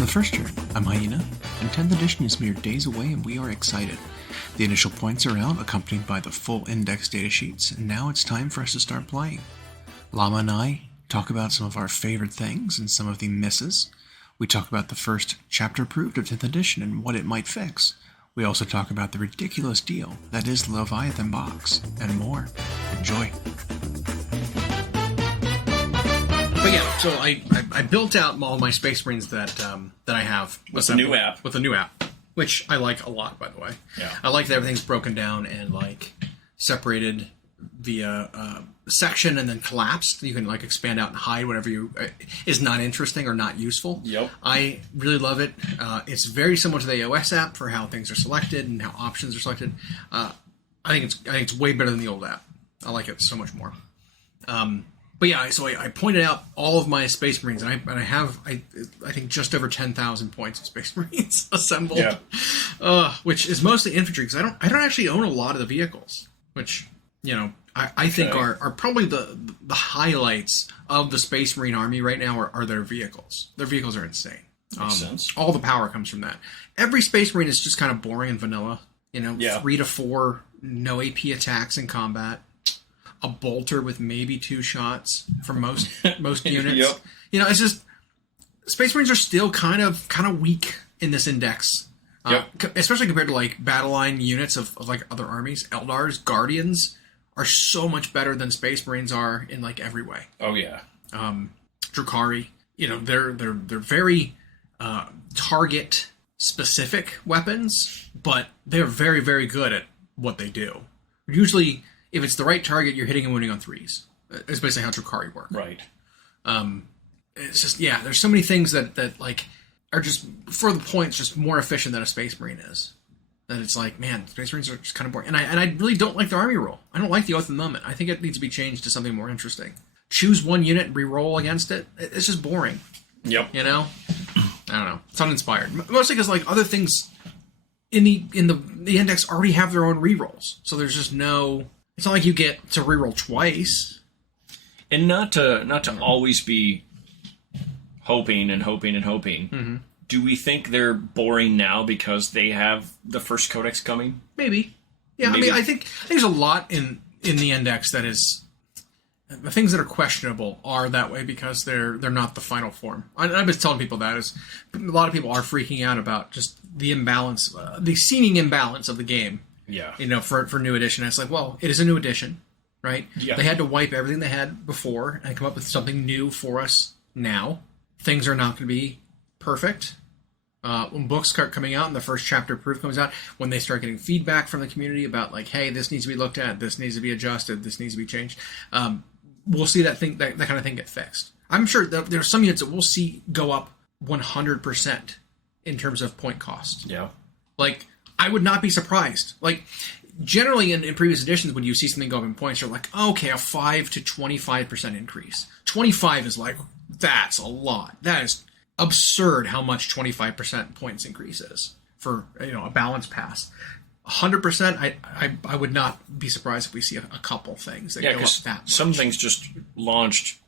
From the first year, I'm Hyena, and 10th edition is mere days away and we are excited. The initial points are out, accompanied by the full index datasheets, and now it's time for us to start playing. Llama and I talk about some of our favorite things and some of the misses. We talk about the first chapter approved of 10th edition and what it might fix. We also talk about the ridiculous deal that is the Leviathan box, and more. Enjoy. But yeah, so I built out all my Space Marines that I have with the new app. With the new app, which I like a lot, by the way. Yeah, I like that everything's broken down and like separated via section and then collapsed. You can like expand out and hide whatever you is not interesting or not useful. Yep. I really love it. It's very similar to the iOS app for how things are selected and how options are selected. I think it's way better than the old app. I like it so much more. But yeah, so I pointed out all of my Space Marines, and I have I think just over 10,000 points of Space Marines assembled. Yeah. Which is mostly infantry because I don't actually own a lot of the vehicles, which I think are probably the highlights of the Space Marine army right now are their vehicles. Their vehicles are insane. Makes sense. All the power comes from that. Every Space Marine is just kind of boring and vanilla. 3 to 4 no AP attacks in combat. A bolter with maybe 2 shots for most units. Yep. It's just Space Marines are still kind of weak in this index. Especially compared to like battle line units of like other armies. Eldars, Guardians are so much better than Space Marines are in like every way. Oh yeah. Drukhari, they're very target specific weapons, but they're very, very good at what they do. Usually, if it's the right target, you're hitting and wounding on 3s. It's basically how Drukhari work. Right. It's just, there's so many things that like are just, for the points, just more efficient than a Space Marine is. That it's like, man, Space Marines are just kind of boring. And I really don't like the army rule. I don't like the Oath of the Moment. I think it needs to be changed to something more interesting. Choose one unit and re-roll against it. It's just boring. Yep. I don't know. It's uninspired. Mostly because like other things in the index already have their own re-rolls. So there's just no... It's not like you get to reroll twice. And not to always be hoping. Mm-hmm. Do we think they're boring now because they have the first codex coming? Maybe. Yeah, Maybe. I think there's a lot in the index that is... The things that are questionable are that way because they're not the final form. I've been telling people that is a lot of people are freaking out about just the imbalance, the seeming imbalance of the game. Yeah. For new edition. It's like, well, it is a new edition, right? Yeah. They had to wipe everything they had before and come up with something new for us now. Things are not going to be perfect. When books start coming out and the first chapter proof comes out, when they start getting feedback from the community about like, hey, this needs to be looked at, this needs to be adjusted, this needs to be changed, we'll see that kind of thing get fixed. I'm sure that there are some units that we'll see go up 100% in terms of point cost. Yeah. Like, I would not be surprised. Like, generally in previous editions, when you see something go up in points, you're like, okay, a 5 to 25% increase. 25 is like, that's a lot. That is absurd how much 25% points increase is for, a balanced pass. 100%, I would not be surprised if we see a couple things that go up that much. Some things just launched,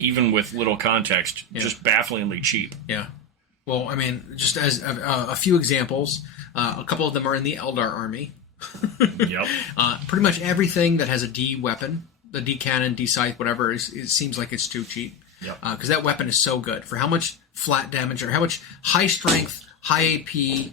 even with little context, just bafflingly cheap. Yeah. Well, I mean, just as a few examples... a couple of them are in the Eldar army. Yep. Pretty much everything that has a D weapon, the D cannon, D scythe, whatever, it seems like it's too cheap. Yep. Because that weapon is so good. For how much flat damage or how much high strength, high AP,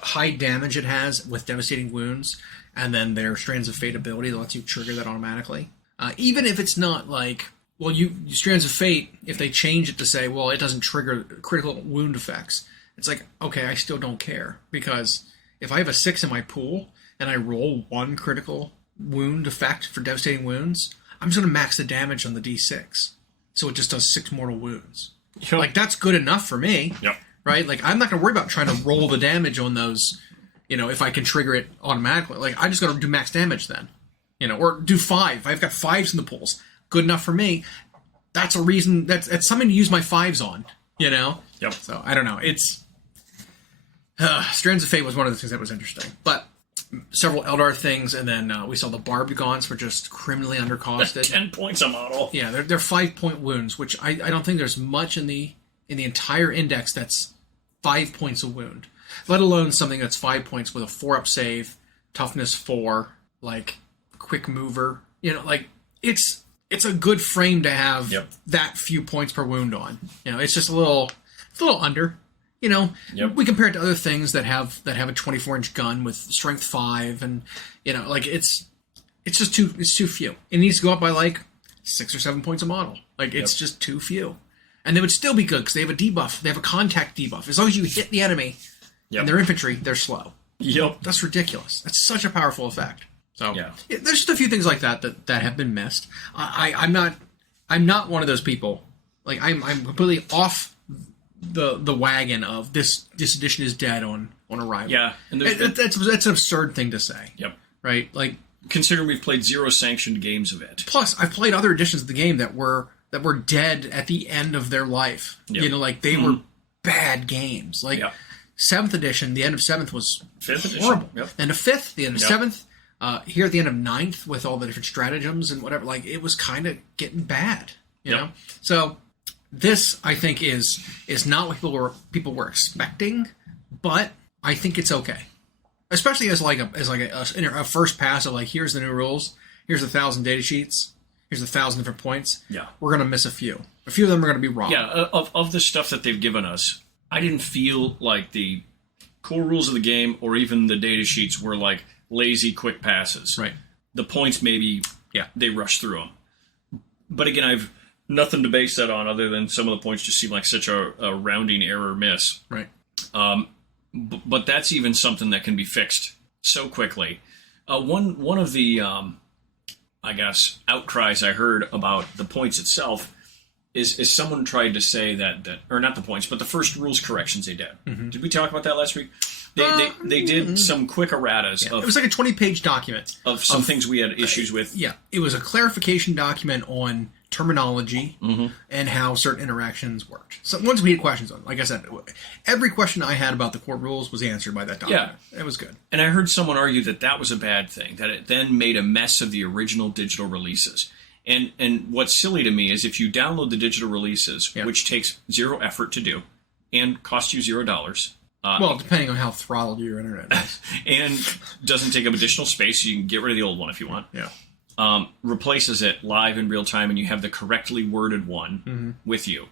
high damage it has with devastating wounds, and then their Strands of Fate ability that lets you trigger that automatically. Even if it's not like... Well, Strands of Fate, if they change it to say, well, it doesn't trigger critical wound effects... It's like, okay, I still don't care, because if I have a 6 in my pool and I roll 1 critical wound effect for devastating wounds, I'm just going to max the damage on the D6. So it just does 6 mortal wounds. Yep. Like, that's good enough for me. Yep. Right? Like, I'm not going to worry about trying to roll the damage on those, if I can trigger it automatically. Like, I just got to do max damage then. Or do 5. I've got 5s in the pools. Good enough for me. That's a reason, that's something to use my 5s on, Yep. So, I don't know. It's... Strands of Fate was one of the things that was interesting. But several Eldar things, and then we saw the Barbed Gaunts were just criminally undercosted. 10 points a model. Yeah, they're 5-point wounds, which I don't think there's much in the entire index that's 5 points a wound, let alone something that's 5 points with a 4-up save, toughness 4, like quick mover. Like it's a good frame to have that few points per wound on. It's just a little under. We compare it to other things that have a 24-inch gun with strength 5, and like it's too few. It needs to go up by like 6 or 7 points a model. Like it's just too few, and they would still be good because they have a debuff. They have a contact debuff. As long as you hit the enemy and their infantry, they're slow. That's ridiculous. That's such a powerful effect. So there's just a few things like that have been missed. I'm not one of those people. Like I'm completely off the wagon of this edition is dead on arrival. Yeah, and that's an absurd thing to say. Right? Like, considering we've played 0 sanctioned games of it. Plus, I've played other editions of the game that were dead at the end of their life. Like they were bad games. Like 7th edition, the end of 7th was 5th horrible. edition. End of 5th, the end of 7th. Here at the end of 9th with all the different stratagems and whatever, like it was kind of getting bad. You know? So this, I think, is not what people were expecting, but I think it's okay, especially as a first pass of like, here's the new rules, here's 1,000 data sheets, here's 1,000 different points. We're gonna miss a few. A few of them are gonna be wrong. Of the stuff that they've given us, I didn't feel like the core rules of the game or even the data sheets were like lazy quick passes. Right. The points maybe they rush through them, but again, I've nothing to base that on other than some of the points just seem like such a rounding error miss. Right. But that's even something that can be fixed so quickly. One of the I guess outcries I heard about the points itself is someone tried to say that or not the points, but the first rules corrections they did. Did we talk about that last week? They did some quick erratas. It was like a 20-page document of some things we had issues with. It was a clarification document on terminology and how certain interactions worked. So ones we had questions on. Like I said, every question I had about the core rules was answered by that document. It was good. And I heard someone argue that was a bad thing, that it then made a mess of the original digital releases. And what's silly to me is if you download the digital releases, which takes 0 effort to do and costs you $0. Well, depending on how throttled your internet is. And doesn't take up additional space, so you can get rid of the old one if you want. Replaces it live in real time, and you have the correctly worded one with you.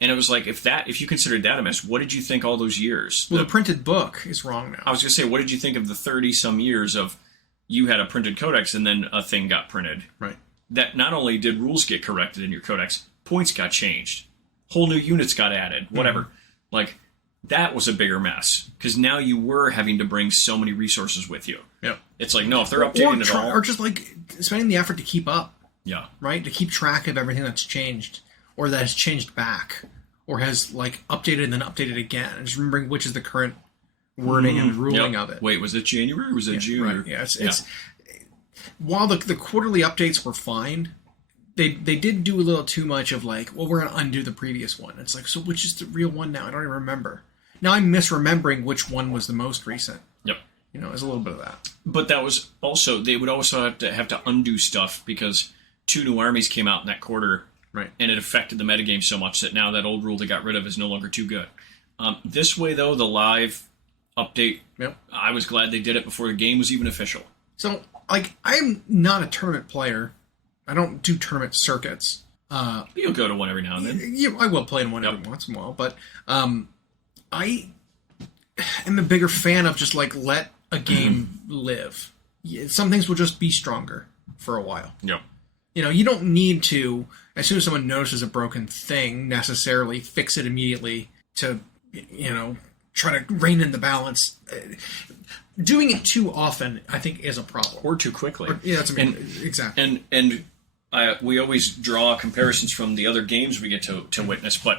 And it was like, if you considered that a mess, what did you think all those years? Well, the printed book is wrong now. I was going to say, what did you think of the 30-some years of you had a printed codex and then a thing got printed? Right. That not only did rules get corrected in your codex, points got changed. Whole new units got added, whatever. Like, that was a bigger mess, because now you were having to bring so many resources with you. It's like, no, if they're updating it all... Or just, like, spending the effort to keep up. Right? To keep track of everything that's changed, or that has changed back, or has, like, updated and then updated again, and just remembering which is the current wording and ruling of it. Wait, was it January or was it June? Right, it's while the quarterly updates were fine, they did do a little too much of like, well, we're going to undo the previous one. It's like, so which is the real one now? I don't even remember. Now I'm misremembering which one was the most recent. There's a little bit of that. But that was also, they would also have to undo stuff because 2 new armies came out in that quarter. Right. And it affected the metagame so much that now that old rule they got rid of is no longer too good. This way, though, the live update, I was glad they did it before the game was even official. So, like, I'm not a tournament player. I don't do tournament circuits. You'll go to one every now and then. I will play in one every once in a while, but I am a bigger fan of just, like, let a game live. Some things will just be stronger for a while. You don't need to, as soon as someone notices a broken thing, necessarily fix it immediately to, try to rein in the balance. Doing it too often, I think, is a problem. Or too quickly. Exactly. And we always draw comparisons from the other games we get to witness, but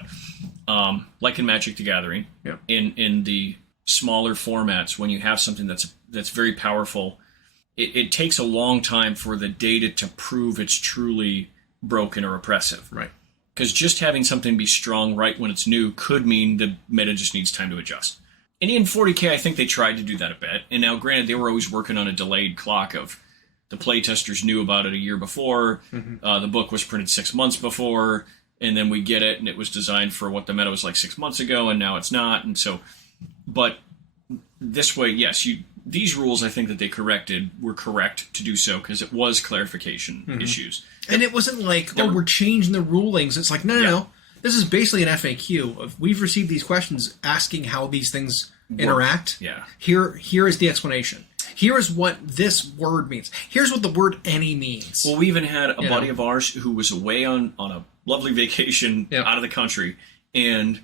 like in Magic the Gathering, in the smaller formats, when you have something that's very powerful, it takes a long time for the data to prove it's truly broken or oppressive. Right. Because just having something be strong right when it's new could mean the meta just needs time to adjust. And in 40K, I think they tried to do that a bit. And now, granted, they were always working on a delayed clock of the playtesters knew about it a year before, the book was printed 6 months before, and then we get it, and it was designed for what the meta was like 6 months ago, and now it's not, and so, but this way, yes, these rules I think that they corrected were correct to do so because it was clarification issues. And it wasn't like, we're changing the rulings. It's like, no. This is basically an FAQ of we've received these questions asking how these things interact. Yeah. Here is the explanation. Here is what this word means. Here's what the word any means. Well, we even had a buddy of ours who was away on a lovely vacation out of the country, and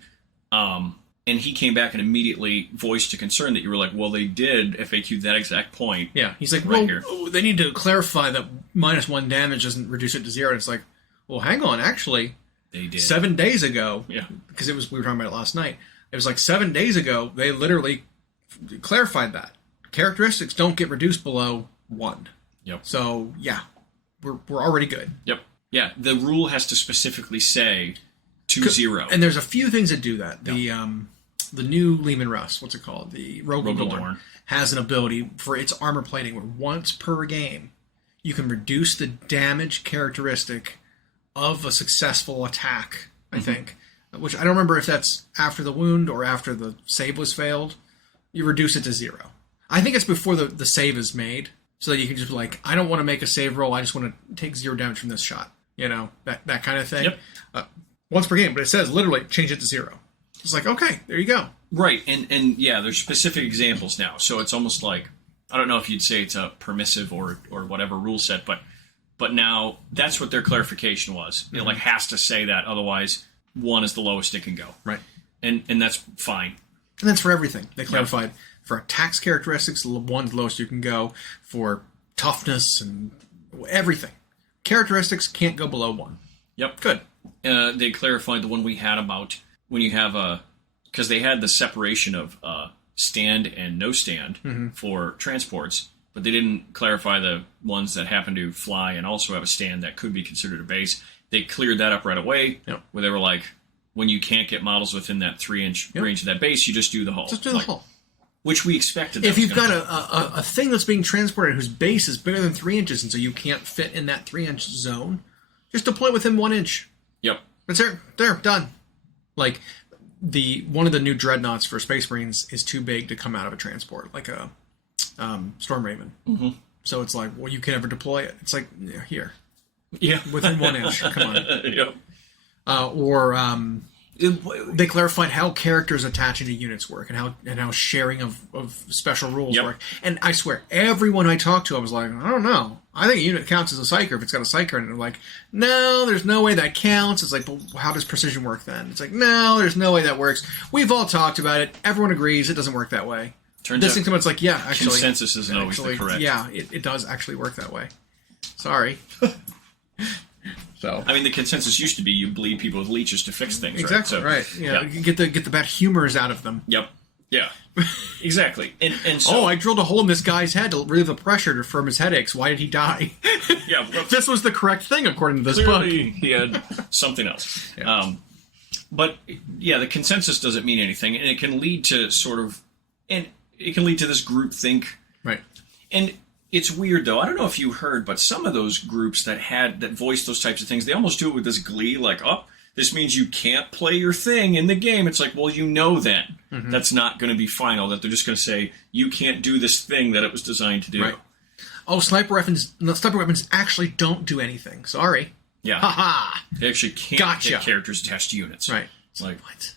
he came back and immediately voiced a concern that you were like, well, they did FAQ that exact point. Yeah, he's like, right they need to clarify that -1 damage doesn't reduce it to 0. And it's like, well, hang on, actually, they did 7 days ago. Yeah, because we were talking about it last night. It was like 7 days ago. They literally clarified that characteristics don't get reduced below 1. Yep. So yeah, we're already good. Yep. Yeah, the rule has to specifically say 2-0. And there's a few things that do that. The new Lehman Russ, what's it called? The Rogaldorn has an ability for its armor plating where once per game you can reduce the damage characteristic of a successful attack, I think. Which I don't remember if that's after the wound or after the save was failed. You reduce it to 0. I think it's before the save is made, so that you can just be like, I don't want to make a save roll, I just want to take 0 damage from this shot. You know, that kind of thing. Yep. Once per game, but it says literally change it to 0. It's like, okay, there you go. Right, and yeah, there's specific examples now, so it's almost like, I don't know if you'd say it's a permissive or whatever rule set, but now that's what their clarification was. It like has to say that, otherwise 1 is the lowest it can go. Right. And that's fine. And that's for everything. They clarified for attacks characteristics, 1's the lowest you can go. For toughness and everything. Characteristics can't go below 1. Yep. Good. They clarified the one we had about when you have because they had the separation of stand and no stand for transports, but they didn't clarify the ones that happen to fly and also have a stand that could be considered a base. They cleared that up right away, where they were like, when you can't get models within that 3-inch range of that base, you just do the hull. Just do the hull. Which we expected. If you've got a thing that's being transported whose base is bigger than 3 inches, and so you can't fit in that 3-inch zone, just deploy within 1 inch. Yep. It's there, done. Like, one of the new dreadnoughts for Space Marines is too big to come out of a transport, like a Storm Raven. Mm-hmm. So it's like, well, you can never deploy it. It's like, here. Yeah. Within 1 inch. Come on. Yep. They clarified how characters attaching to units work and how sharing of special rules work. And I swear, everyone I talked to, I was like, I don't know. I think a unit counts as a psyker if it's got a psyker in it. And they're like, no, there's no way that counts. It's like, but how does precision work then? It's like, no, there's no way that works. We've all talked about it. Everyone agrees it doesn't work that way. Turns this out thing someone's like, yeah, actually. Consensus isn't always the correct. Yeah, it does actually work that way. Sorry. So I mean, the consensus used to be you bleed people with leeches to fix things. Exactly right. So, right. You get the bad humors out of them. Yep. Yeah. Exactly. And so, I drilled a hole in this guy's head to relieve the pressure to firm his headaches. Why did he die? Yeah. Well, this was the correct thing according to this clearly book. He had something else. Yeah. But yeah, the consensus doesn't mean anything, and it can lead to this group think. Right. And it's weird, though. I don't know if you heard, but some of those groups that voiced those types of things, they almost do it with this glee, like, oh, this means you can't play your thing in the game. It's like, well, you know then. Mm-hmm. That's not going to be final, that they're just going to say, you can't do this thing that it was designed to do. Right. Oh, sniper weapons actually don't do anything. Sorry. Yeah. Ha-ha! They actually can't hit characters attached to units. Right. It's like, what?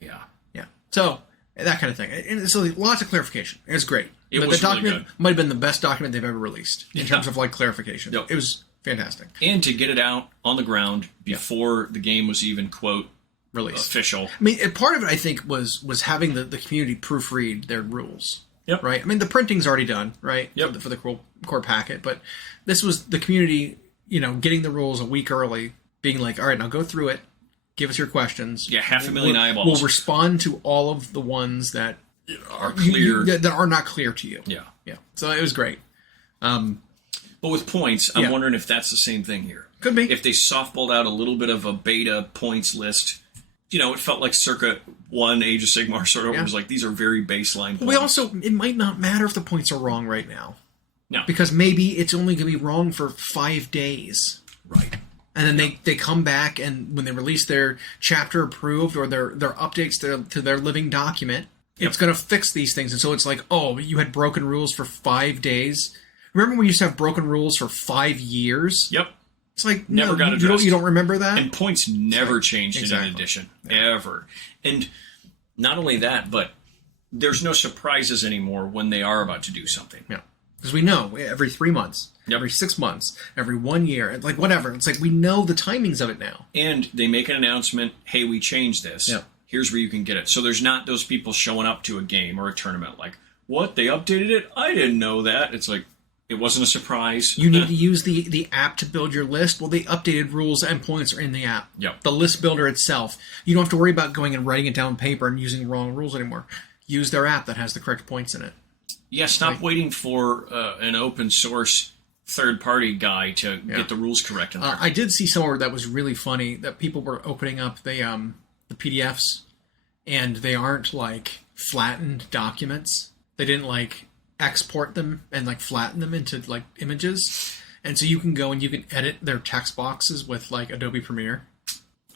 Yeah. Yeah. So, that kind of thing. And so lots of clarification. It's great. It was the document really good. Might have been the best document they've ever released in terms of like clarification. Yep. It was fantastic. And to get it out on the ground before the game was even, quote, released. Official. I mean, part of it, I think, was having the community proofread their rules. Yep. Right? I mean, the printing's already done, right? Yep. For the core packet. But this was the community, getting the rules a week early, being like, all right, now go through it, give us your questions. Yeah, 500,000 eyeballs. We'll respond to all of the ones that are clear. that are not clear to you. Yeah. Yeah. So it was great. But with points, I'm wondering if that's the same thing here. Could be. If they softballed out a little bit of a beta points list, it felt like circa 1 Age of Sigmar sort of. It was like, these are very baseline points. It might not matter if the points are wrong right now. No. Because maybe it's only going to be wrong for 5 days. Right. And then they come back, and when they release their chapter approved or their updates to their living document, it's going to fix these things. And so it's like, oh, you had broken rules for 5 days. Remember when we used to have broken rules for 5 years? Yep. It's like, never no, got addressed. You don't remember that? And points never changed exactly. in an edition, ever. And not only that, but there's no surprises anymore when they are about to do something. Yeah. Because we know every 3 months, every 6 months, every 1 year, like whatever. It's like we know the timings of it now. And they make an announcement, hey, we changed this. Yeah. Here's where you can get it. So there's not those people showing up to a game or a tournament like, what, they updated it? I didn't know that. It's like, it wasn't a surprise. You need to use the app to build your list. Well, the updated rules and points are in the app. Yep. The list builder itself. You don't have to worry about going and writing it down on paper and using the wrong rules anymore. Use their app that has the correct points in it. Yeah, stop waiting for an open source third-party guy to get the rules correct in there. I did see somewhere that was really funny that people were opening up the PDFs, and they aren't like flattened documents. They didn't like export them and like flatten them into like images, and so you can go and you can edit their text boxes with like Adobe Premiere.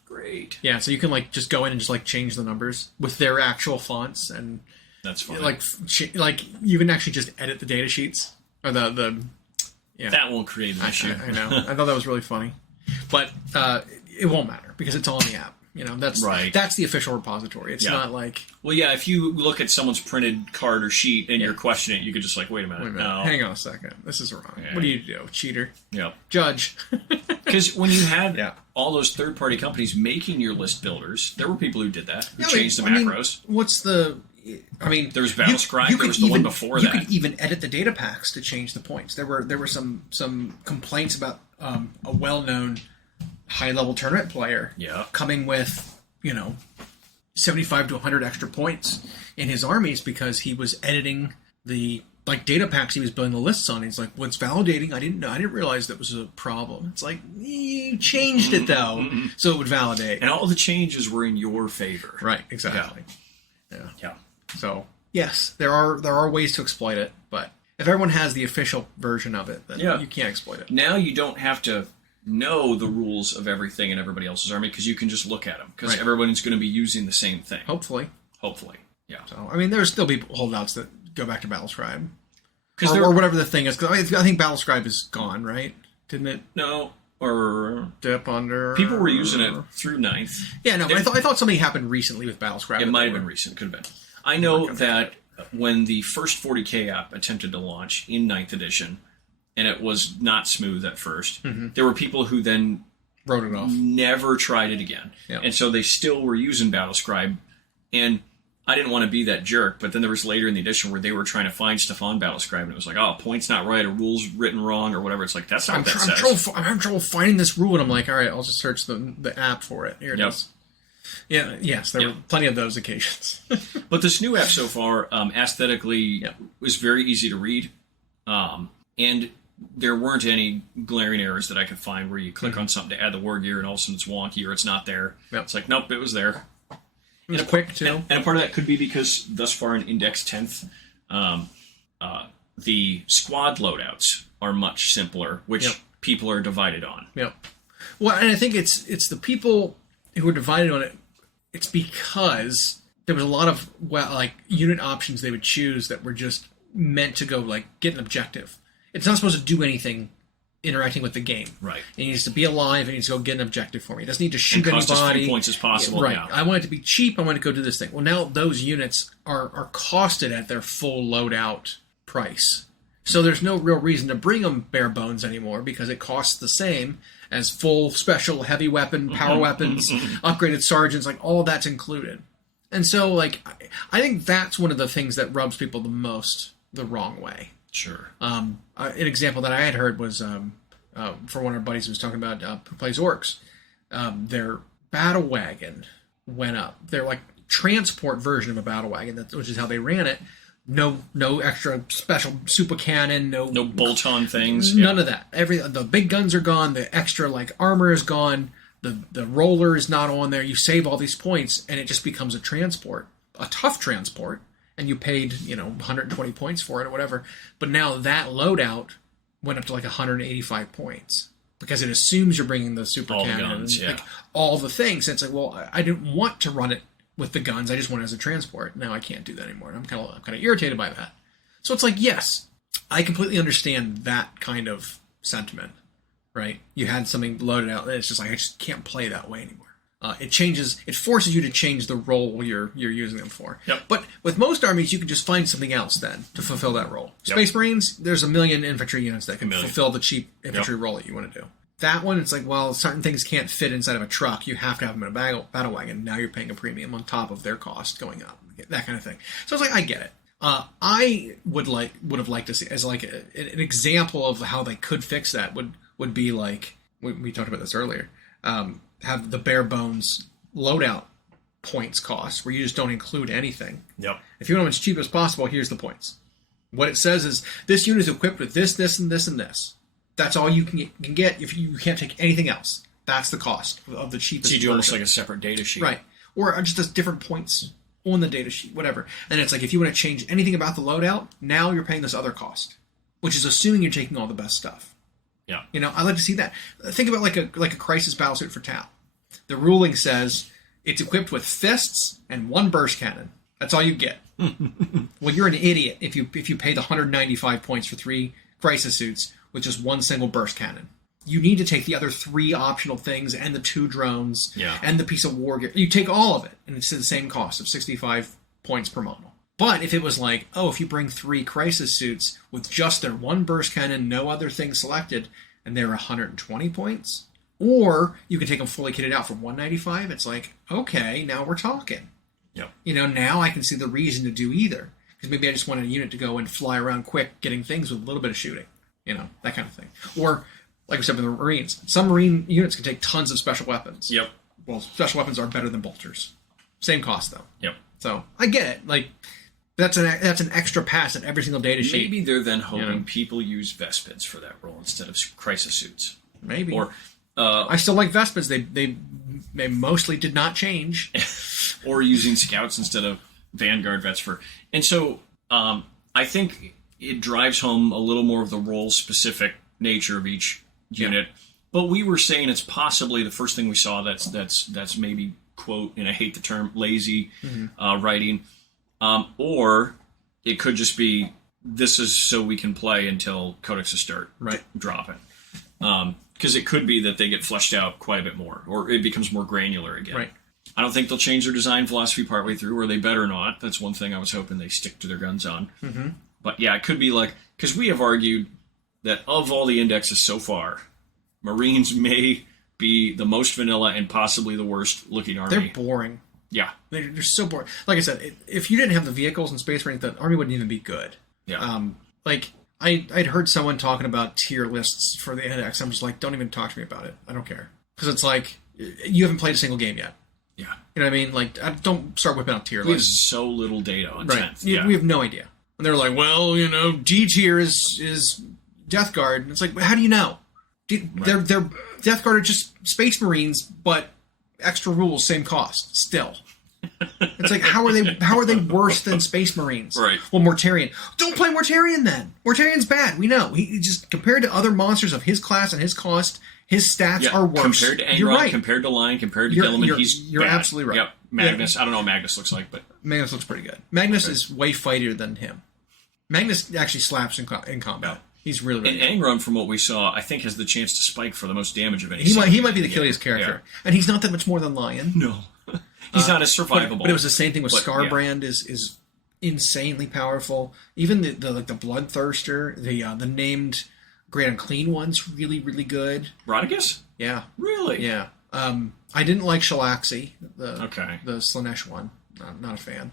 Great. Yeah, so you can like just go in and just like change the numbers with their actual fonts, and that's funny. Like you can actually just edit the data sheets or the yeah. That won't create an issue. I know. I thought that was really funny, but it won't matter because it's all in the app. You know, that's right. That's the official repository. It's not like... Well, yeah, if you look at someone's printed card or sheet and you're questioning it, you could just like, wait a minute. No. Hang on a second. This is wrong. Yeah. What do you do? Cheater? Yeah. Judge. Because when you had all those third-party companies making your list builders, there were people who did that, who changed the macros. What's the... I mean... There was Battlescribe, there was the one before that. You could even edit the data packs to change the points. There were some complaints about a well-known high-level tournament player coming with, 75 to 100 extra points in his armies because he was editing the data packs he was building the lists on. He's like, what's validating? I didn't realize that was a problem. It's like, you changed it though, so it would validate. And all the changes were in your favor. Right, exactly. Yeah. So yes, there are ways to exploit it, but if everyone has the official version of it, then you can't exploit it. Now you don't have to know the rules of everything in everybody else's army because you can just look at them because everyone's going to be using the same thing. Hopefully. Yeah. So I mean, there's still people holdouts that go back to Battlescribe or whatever the thing is. Because I think Battlescribe is gone, right? Didn't it? No. Or dip under. People were using it through 9th. Yeah, no. I thought something happened recently with Battlescribe. It might have been recent. Could have been. I know that when the first 40K app attempted to launch in 9th edition, and it was not smooth at first, there were people who then wrote it off, never tried it again, and so they still were using Battlescribe. And I didn't want to be that jerk, but then there was later in the edition where they were trying to find stuff on Battlescribe, and it was like, oh, points not right, or rules written wrong, or whatever. It's like, that's not what that says. I'm having trouble finding this rule, and I'm like, all right, I'll just search the app for it. Here it is. Yeah, yes, there were plenty of those occasions. But this new app so far, aesthetically, was very easy to read, and there weren't any glaring errors that I could find where you click on something to add the war gear and all of a sudden it's wonky or it's not there. It's like, nope, it was there. It was quick, too. And a part of that could be because thus far in Index 10th, the squad loadouts are much simpler, which people are divided on. Yeah. Well, and I think it's the people who are divided on it. It's because there was a lot of unit options they would choose that were just meant to go get an objective. It's not supposed to do anything interacting with the game. Right. It needs to be alive. It needs to go get an objective for me. It doesn't need to shoot and cost anybody. As few points as possible. Right. Yeah. I want it to be cheap. I want to go do this thing. Well, now those units are costed at their full loadout price. So there's no real reason to bring them bare bones anymore because it costs the same as full special heavy weapon, power weapons, upgraded sergeants, all that's included. And so, I think that's one of the things that rubs people the most the wrong way. Sure. An example that I had heard was for one of our buddies who was talking about who plays orcs. Their battle wagon went up. Their transport version of a battle wagon, which is how they ran it. No extra special super cannon. No bolt-on things. None of that. The big guns are gone. The extra armor is gone. The roller is not on there. You save all these points, and it just becomes a transport, a tough transport. And you paid 120 points for it or whatever. But now that loadout went up to 185 points. because it assumes you're bringing the super All the cannon, guns, and, yeah. like all the things. And it's like, well, I didn't want to run it with the guns. I just want it as a transport. Now I can't do that anymore. And I'm kind of irritated by that. So it's like, yes, I completely understand that kind of sentiment, right? You had something loaded out, and it's just like, I just can't play that way anymore. It forces you to change the role you're using them for. Yep. But with most armies, you can just find something else then to fulfill that role. Yep. Space Marines, there's a million infantry units that can fulfill the cheap infantry Yep. role that you want to do. That one, it's like, well, certain things can't fit inside of a truck. You have to have them in a battle wagon. Now you're paying a premium on top of their cost going up. That kind of thing. So it's like, I get it. I would have liked to see, as like an example of how they could fix that would be like, we talked about this earlier, have the bare bones loadout points cost where you just don't include anything. Yep. If you want them as cheap as possible, here's the points. What it says is this unit is equipped with this, this, and this, and this. That's all you can get if you can't take anything else. That's the cost of the cheapest. So you do almost version. like a separate data sheet. Right. Or just as different points on the data sheet, whatever. And it's like, if you want to change anything about the loadout, now you're paying this other cost, which is assuming you're taking all the best stuff. Yeah. You know, I like to see that. Think about like a crisis battlesuit for Tau. The ruling says it's equipped with fists and one burst cannon. That's all you get. Well, you're an idiot if you pay the 195 points for 3 crisis suits with just one single burst cannon. You need to take the other 3 optional things and the 2 drones and the piece of war gear. You take all of it, and it's the same cost of 65 points per model. But if it was like, oh, if you bring 3 crisis suits with just their 1 burst cannon, no other thing selected, and they're 120 points, or you can take them fully kitted out for 195, it's like, okay, now we're talking. Yep. You know, now I can see the reason to do either. Because maybe I just wanted a unit to go and fly around quick, getting things with a little bit of shooting. You know, that kind of thing. Or, like we said with the Marines, some Marine units can take tons of special weapons. Yep. Well, special weapons are better than bolters. Same cost, though. Yep. So, I get it. Like, that's an extra pass at every single data sheet. Maybe they're then hoping people use Vespids for that role instead of crisis suits. Maybe. Or I still like Vespids. They mostly did not change. Or using scouts instead of Vanguard vets for. And so I think it drives home a little more of the role-specific nature of each unit. But we were saying it's possibly the first thing we saw that's maybe, quote, and I hate the term, lazy writing. Or it could just be, this is so we can play until codexes start dropping. Because it could be that they get fleshed out quite a bit more, or it becomes more granular again. Right. I don't think they'll change their design philosophy partway through, or they better not. That's one thing I was hoping they stick to their guns on. Mm-hmm. But yeah, it could be like, because we have argued that of all the indexes so far, Marines may be the most vanilla and possibly the worst looking army. They're boring. Yeah. They're so boring. Like I said, if you didn't have the vehicles in Space Marines, the army wouldn't even be good. Yeah. I'd heard someone talking about tier lists for the index. I'm just like, don't even talk to me about it. I don't care. Because it's like, you haven't played a single game yet. Yeah. You know what I mean? Like, don't start whipping out tier We have lists. so little data on Right. 10th. Yeah. We have no idea. And they're like, well, you know, D tier is Death Guard. And it's like, how do you know? They're Death Guard are just Space Marines, but extra rules, same cost, still. It's like, how are they worse than Space Marines? Right. Well, Mortarion. Don't play Mortarion then. Mortarion's bad. We know. He just, compared to other monsters of his class and his cost, his stats are worse. Compared to You're Angron, right. compared to Lion, compared to Gilliman, you're bad. absolutely right. Yep. Magnus. I don't know what Magnus looks like, but Magnus looks pretty good. Magnus is way fightier than him. Magnus actually slaps in combat. He's really, really and good. Angron, from what we saw, I think has the chance to spike for the most damage of any. He might be the killiest character, and he's not that much more than Lion. No, he's not as survivable. But it was the same thing with Scarbrand. Yeah. Is insanely powerful. Even the Bloodthirster, the named Great Unclean one's really, really good. Rodriguez? Yeah, Really? yeah. I didn't like Shalaxi, the Slanesh one. Not a fan.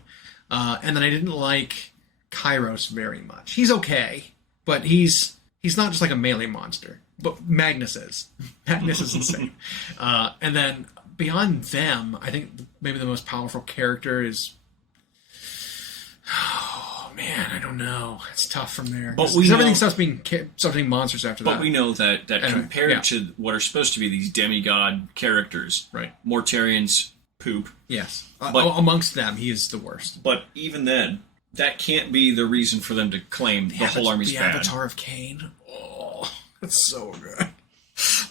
And then I didn't like Kairos very much. He's okay, but he's not just like a melee monster. But Magnus is. Magnus is insane. And then beyond them, I think maybe the most powerful character is. Oh man, I don't know. It's tough from there. But everything starts being monsters after that. But we know that Anyway, compared to what are supposed to be these demigod characters, right? Mortarions poop. Yes, But amongst them, he is the worst. But even then, that can't be the reason for them to claim the whole army's the bad. Avatar of Cain. Oh, that's so good.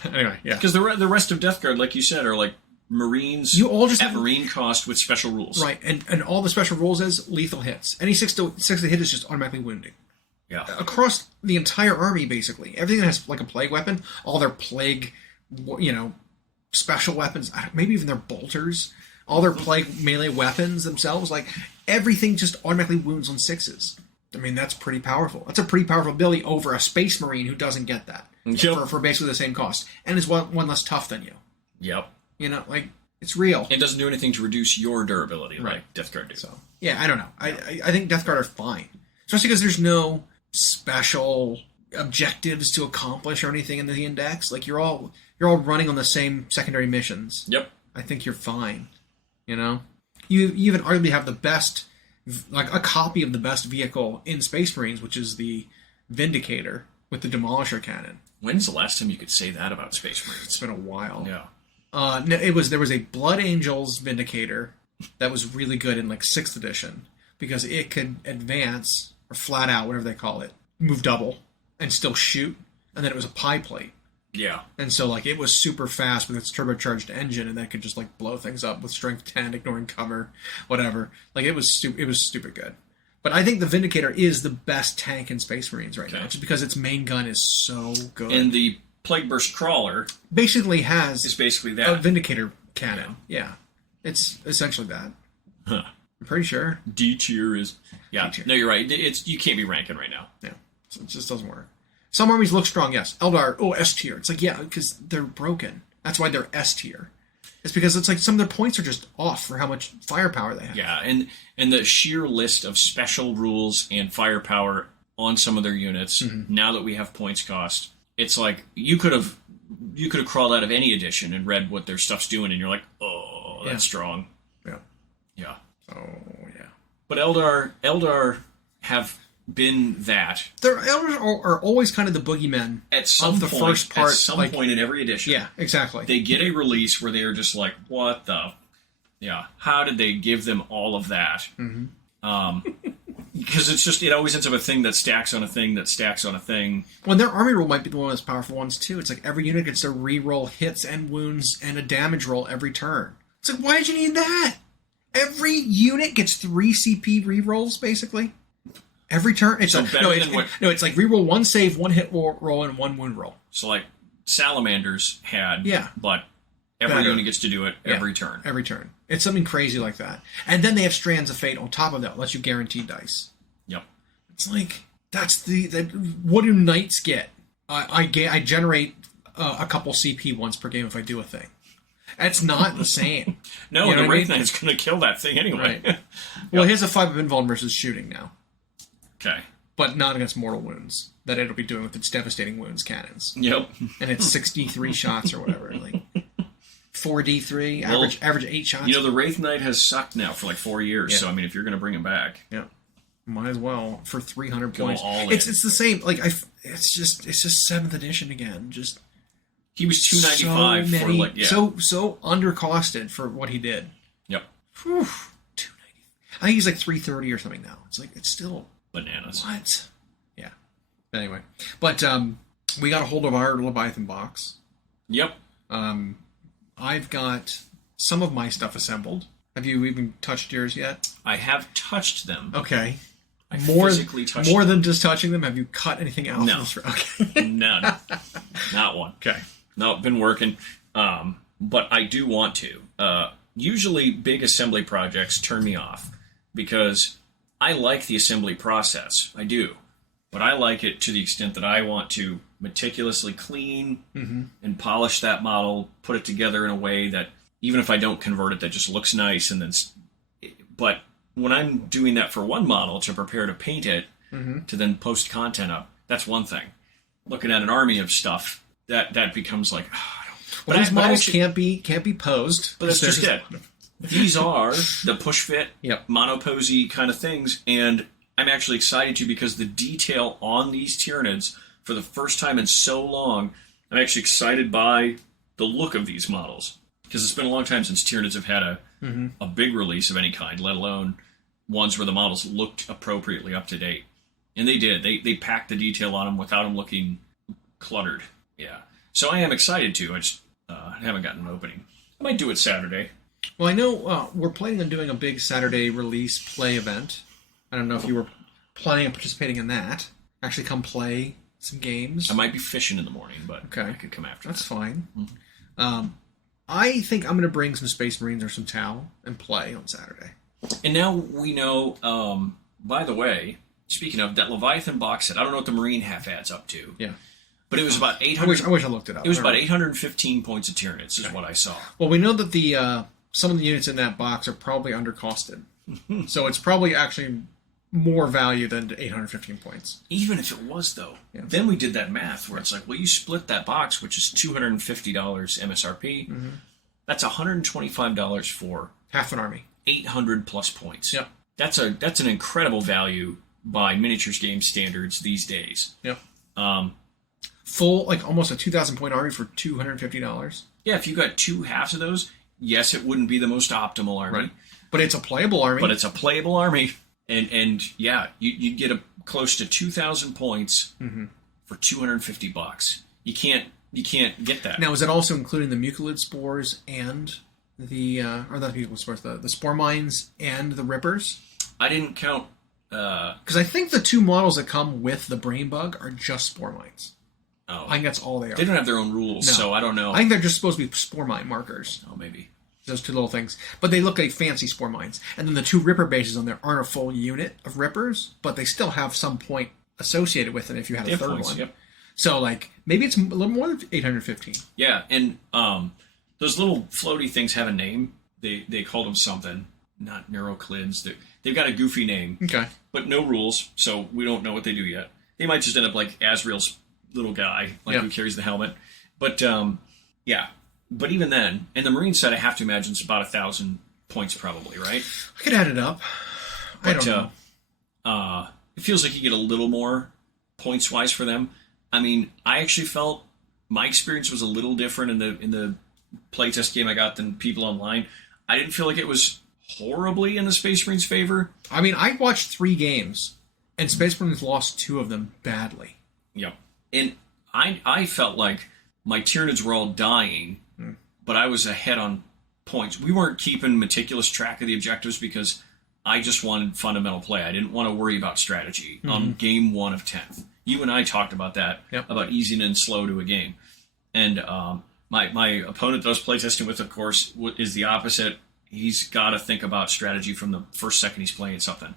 Anyway, yeah. Because the rest of Death Guard, like you said, are like Marines You all just at Marine cost with special rules. Right, and all the special rules is lethal hits. Any 6 to hit is just automatically wounding. Yeah. Across the entire army, basically. Everything that has like a plague weapon, all their plague, special weapons, maybe even their bolters, all their plague melee weapons themselves, like everything just automatically wounds on 6s. I mean, that's pretty powerful. That's a pretty powerful ability over a Space Marine who doesn't get that for basically the same cost, and is one less tough than you. Yep. Like it's real. It doesn't do anything to reduce your durability, Right. like Death Guard do. So yeah, I don't know. I think Death Guard are fine, especially because there's no special objectives to accomplish or anything in the index. Like you're all running on the same secondary missions. Yep. I think you're fine. You even arguably have the best, like a copy of the best vehicle in Space Marines, which is the Vindicator with the Demolisher cannon. When's the last time you could say that about Space Marines? It's been a while. Yeah. No, there was a Blood Angels Vindicator that was really good in like 6th edition because it could advance or flat out, whatever they call it, move double and still shoot, and then it was a pie plate. Yeah. And so like it was super fast with its turbocharged engine, and that could just like blow things up with strength 10, ignoring cover, whatever. Like it was stupid good. But I think the Vindicator is the best tank in Space Marines right now, just because its main gun is so good. And the Plague Burst Crawler basically has is basically that. A Vindicator cannon. Yeah. It's essentially that. Huh. I'm pretty sure. D tier is... Yeah, D-tier. no, you're right. You can't be ranking right now. Yeah. So it just doesn't work. Some armies look strong, yes. Eldar, S tier. It's like, yeah, because they're broken. That's why they're S tier. It's because it's like some of their points are just off for how much firepower they have. Yeah, and the sheer list of special rules and firepower on some of their units, now that we have points cost, it's like you could have crawled out of any edition and read what their stuff's doing, and you're like, oh, that's strong. Yeah. Yeah. Oh, yeah. But Eldar have been that. Their Eldars are always kind of the boogeymen at some of the point, first part. At some point in every edition. Yeah, exactly. They get a release where they're just like, what the... Yeah, how did they give them all of that? Because it's just, it always ends up a thing that stacks on a thing that stacks on a thing. Well, their army roll might be the one of those powerful ones, too. It's like every unit gets to re-roll hits and wounds and a damage roll every turn. It's like, why did you need that? Every unit gets 3 CP re-rolls, basically. Every turn. It's so like, better than what... No, it's like re-roll 1 save, 1 hit roll, and 1 wound roll. So like Salamanders had, but every better. unit gets to do it every turn. Every turn. It's something crazy like that. And then they have Strands of Fate on top of that. Lets you guarantee dice. Yep. It's like, that's what do knights get? I generate a couple CP once per game if I do a thing. That's not the same. No, you know the Wraith Knight's going to kill that thing anyway. Right. Well, he has a 5 of invuln versus shooting now. Okay. But not against mortal wounds. That it'll be doing with its devastating wounds cannons. Yep. And it's 63 shots or whatever. Like 4d3, average 8 shots. You know, the Wraith Knight has sucked now for like 4 years. So I mean, if you're going to bring him back, might as well for 300 go points. all in. It's the same. Like it's just 7th edition again. Just he was 295 for like so undercosted for what he did. Yep. Whew, 290. I think he's like 330 or something now. It's like it's still bananas. What? Yeah. Anyway, but we got a hold of our Leviathan box. Yep. I've got some of my stuff assembled. Have you even touched yours yet? I have touched them. Okay. Physically touched more them. than just touching them. Have you cut anything out? No. Okay. None. Not one. Okay. No, been working. But I do want to. Usually big assembly projects turn me off because I like the assembly process. I do. But I like it to the extent that I want to meticulously clean and polish that model, put it together in a way that even if I don't convert it, that just looks nice. And then, but when I'm doing that for one model to prepare to paint it, to then post content up, that's one thing. Looking at an army of stuff, that becomes like, Well, these models can't be posed. But that's just it. These are the push fit, monoposy kind of things, and I'm actually excited to because the detail on these Tyranids, for the first time in so long, I'm actually excited by the look of these models. Because it's been a long time since Tyranids have had a big release of any kind, let alone ones where the models looked appropriately up to date. And they did. They packed the detail on them without them looking cluttered. Yeah. So I am excited to. I just haven't gotten an opening. I might do it Saturday. Well, I know we're planning on doing a big Saturday release play event. I don't know if you were planning on participating in that. Actually come play some games. I might be fishing in the morning, but Okay. I could come after That's that. fine. I think I'm going to bring some Space Marines or some Tau and play on Saturday. And now we know, by the way, speaking of that Leviathan box set, I don't know what the Marine half adds up to. Yeah. But it was about I 800. wish I looked it up. It was I don't about know. 815 points of Tyranids is what I saw. Well, we know that the some of the units in that box are probably undercosted. So it's probably actually more value than 815 points. Even if it was, though. Yeah. Then we did that math where it's like, well, you split that box, which is $250 MSRP. Mm-hmm. That's $125 for Half an army. 800 plus points. Yep. That's an incredible value by miniatures game standards these days. Yep. Full, like almost a 2,000 point army for $250. Yeah, if you got two halves of those, yes, it wouldn't be the most optimal army. Right. But it's a playable army. But it's a playable army. And yeah, you'd get close to 2,000 points for $250. You can't get that. Now, is it also including the mucilid spores and the or not the mucilid spores, the spore mines and the rippers? I didn't count. Because I think the two models that come with the brain bug are just spore mines. Oh, I think that's all they are. they don't have their own rules, No. so I don't know. I think they're just supposed to be spore mine markers. Oh, maybe. Those two little things. But they look like fancy spore mines. And then the two ripper bases on there aren't a full unit of rippers, but they still have some point associated with them if you had They a have third points, one. yep. So, like, maybe it's a little more than 815. Yeah, and those little floaty things have a name. They called them something. Not neuroclids. They've got a goofy name. Okay. But no rules, so we don't know what they do yet. They might just end up like Azrael's little guy, who carries the helmet. But, yeah. But even then, in the Marine set, I have to imagine it's about 1,000 points probably, right? I could add it up. I But, don't know. It feels like you get a little more points-wise for them. I mean, I actually felt my experience was a little different in the playtest game I got than people online. I didn't feel like it was horribly in the Space Marines' favor. I mean, I watched 3 games, and Space Marines lost 2 of them badly. Yep. And I felt like my Tyranids were all dying, but I was ahead on points. We weren't keeping meticulous track of the objectives because I just wanted fundamental play. I didn't want to worry about strategy on game 1 of 10th. You and I talked about that, about easing and slow to a game. And my opponent that I was playtesting with, of course, is the opposite. He's got to think about strategy from the first second he's playing something.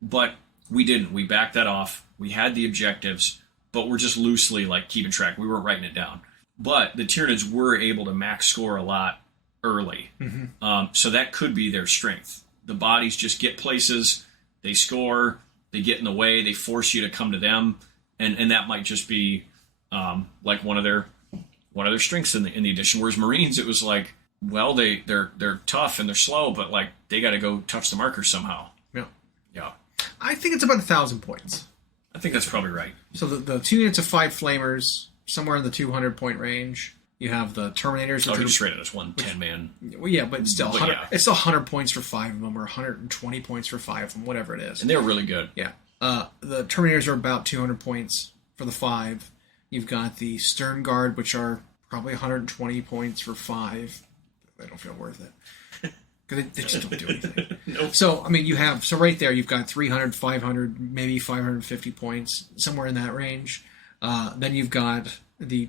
But we didn't. We backed that off. We had the objectives, but we're just loosely like keeping track. We weren't writing it down. But the Tyranids were able to max score a lot early. So that could be their strength. The bodies just get places, they score, they get in the way, they force you to come to them, and that might just be like one of their strengths in the edition. Whereas Marines, it was like, well, they're tough and they're slow, but like they got to go touch the marker somehow. Yeah. I think it's about 1,000 points. I think that's probably right. So the 2 units of 5 flamers, somewhere in the 200 point range. You have the Terminators. Oh, you just rated as 110 man. Well, yeah, but still, But 100, yeah. it's still 100 points for 5 of them, or 120 points for 5 of them, whatever it is. And they were really good. Yeah. The Terminators are about 200 points for the 5. You've got the Stern Guard, which are probably 120 points for 5. They don't feel worth it. Because they just don't do anything. Nope. So, I mean, so right there, you've got 300, 500, maybe 550 points, somewhere in that range. Then you've got the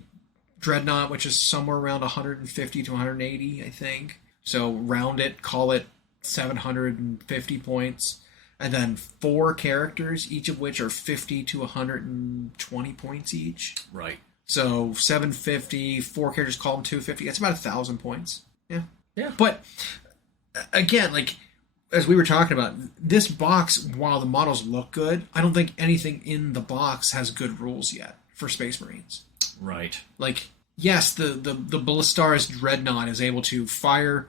Dreadnought, which is somewhere around 150 to 180, I think. So round it, call it 750 points. And then 4 characters, each of which are 50 to 120 points each. Right. So 750, 4 characters, call them 250. That's about 1,000 points. Yeah. Yeah. But again, like as we were talking about, this box, while the models look good, I don't think anything in the box has good rules yet for Space Marines. Right. Like, yes, the Ballistaris Dreadnought is able to fire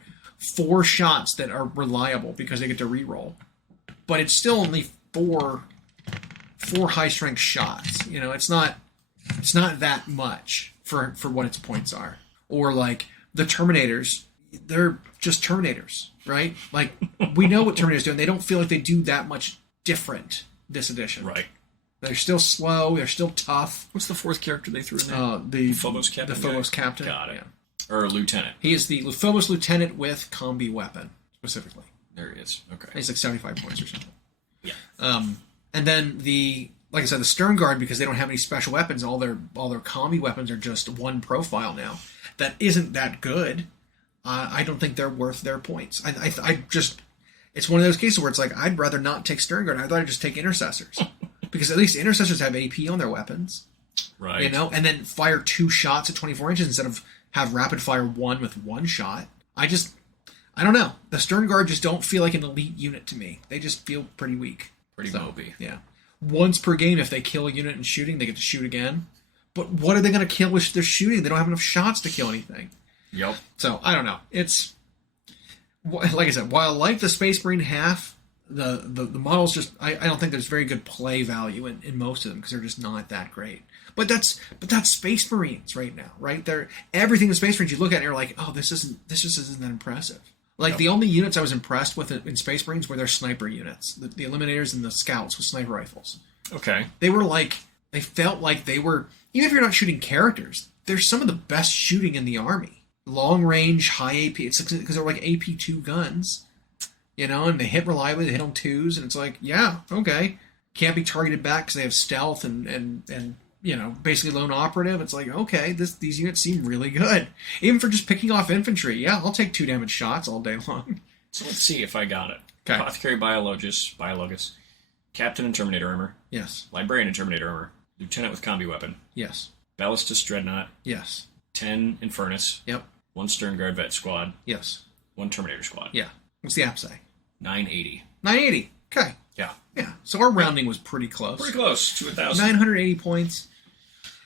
4 shots that are reliable because they get to reroll, but it's still only four high strength shots. You know, it's not that much for what its points are. Or like the Terminators, they're just Terminators, right? Like we know what Terminators do, and they don't feel like they do that much different this edition. Right. They're still slow. They're still tough. What's the fourth character they threw in there? The Phobos captain. The Phobos captain. Got it. Yeah. Or lieutenant. He is the Phobos lieutenant with combi weapon, specifically. There he is. Okay. He's like 75 points or something. Yeah. And then like I said, the Stern Guard, because they don't have any special weapons, all their combi weapons are just one profile now. That isn't that good. I don't think they're worth their points. I just, it's one of those cases where it's like, I'd rather not take Stern Guard. I thought I'd just take Intercessors. Because at least Intercessors have AP on their weapons. Right. You know, and then fire 2 shots at 24 inches instead of have rapid fire 1 with 1 shot. I don't know. The Stern Guard just don't feel like an elite unit to me. They just feel pretty weak. Pretty mopey. Yeah. Once per game, if they kill a unit in shooting, they get to shoot again. But what are they going to kill with their shooting? They don't have enough shots to kill anything. Yep. So, I don't know. It's, like I said, while I like the Space Marine half, the models just, I don't think there's very good play value in most of them because they're just not that great. But that's Space Marines right now, right? They're everything in Space Marines you look at and you're like, oh, this just isn't that impressive. Like Yep. the only units I was impressed with in Space Marines were their sniper units, the Eliminators and the Scouts with sniper rifles. Okay. They felt like they were, even if you're not shooting characters, they're some of the best shooting in the army. Long range, high AP. It's because they're like AP2 guns, you know, and they hit reliably. They hit on 2s, and it's like, yeah, okay. Can't be targeted back because they have stealth and you know, basically lone operative. It's like, okay, these units seem really good. Even for just picking off infantry, yeah, I'll take 2 damage shots all day long. So let's see if I got it. Okay. Apothecary Biologus, Captain and Terminator Armor, Yes. Librarian and Terminator Armor, Lieutenant with Combi Weapon, Yes. Ballistus Dreadnought, Yes. 10 Infernus, Yep. 1 Stern Guard Vet Squad, Yes. 1 Terminator Squad. Yeah. What's the app say? 980. 980. Okay. Yeah. Yeah. So our rounding was pretty close. Pretty close to 1,000. 980 points.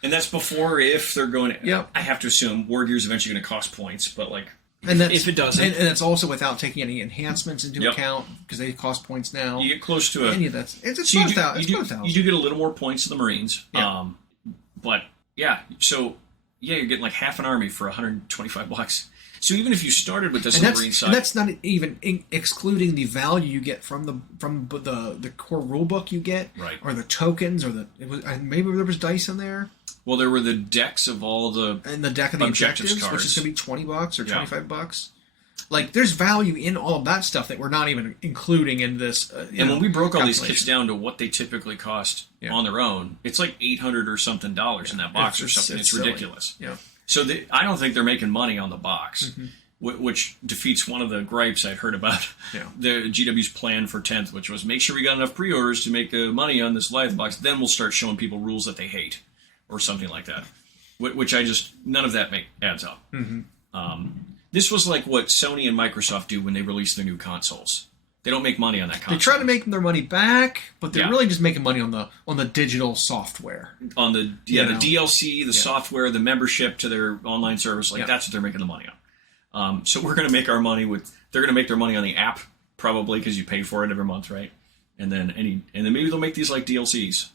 And that's before if they're going to... Yep. I have to assume War Gear is eventually going to cost points, but like... And that's, if it doesn't... And that's also without taking any enhancements into Yep. account, because they cost points now. You get close to a... Any of that. It's So about you do, 1,000. you, do, you do get a little more points than the Marines. Yeah. But, yeah, so, yeah, you're getting like half an army for $125. So even if you started with this on the Marine side... And that's not even excluding the value you get from the core rulebook you get, Right. or the tokens, or maybe there was dice in there. Well, there were the decks of all the... And the deck of the objectives, cards. which is going to be $20 or Yeah. $25. Like, there's value in all of that stuff that we're not even including in this. And when we broke all these calculation. kits down to what they typically cost Yeah. on their own, it's like $800 or something in that box or something. It's silly. ridiculous. Yeah. So I don't think they're making money on the box, Mm-hmm. which defeats one of the gripes I'd heard about Yeah. the GW's plan for 10th, which was make sure we got enough pre-orders to make money on this Leviathan box. Then we'll start showing people rules that they hate or something like that, which none of that adds up. Mm-hmm. This was like what Sony and Microsoft do when they release their new consoles. They don't make money on that console. They try to make their money back, but they're Yeah. really just making money on the digital software. On the You know. the DLC, the software, the membership to their online service, like Yeah. that's what they're making the money on. So we're going to make our money they're going to make their money on the app probably because you pay for it every month, right? And then maybe they'll make these like DLCs,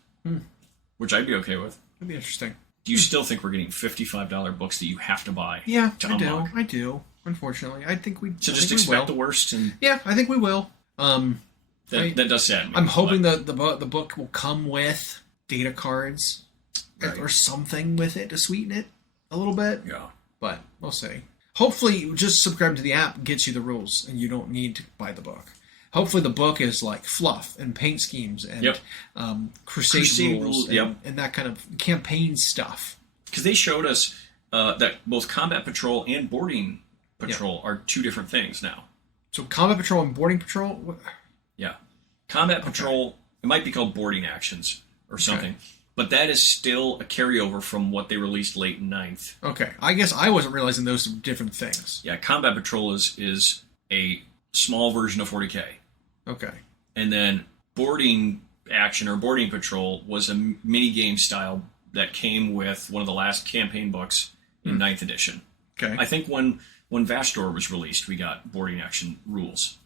which I'd be okay with. That'd be interesting. Do you still think we're getting $55 books that you have to buy? Yeah, to I unlock? do. I do. Unfortunately, I think we. So I just think we expect will. the worst, and Yeah, I think we will. that does sadden me. I'm hoping but- the book will come with data cards Right. or something with it to sweeten it a little bit. Yeah. But we'll see. Hopefully, just subscribing to the app gets you the rules, and you don't need to buy the book. Hopefully, the book is like fluff and paint schemes and Yep. crusade rules and, yep. and that kind of campaign stuff. Because they showed us that both Combat Patrol and Boarding Patrol are two different things now. So, Combat Patrol and Boarding Patrol. Yeah. Combat Patrol, it might be called Boarding Actions or something, but that is still a carryover from what they released late in 9th. Okay, I guess I wasn't realizing those were different things. Yeah, Combat Patrol is a small version of 40K. Okay. And then Boarding Action or Boarding Patrol was a mini game style that came with one of the last campaign books in 9th edition. Okay. I think when Vastor was released, we got Boarding Action rules.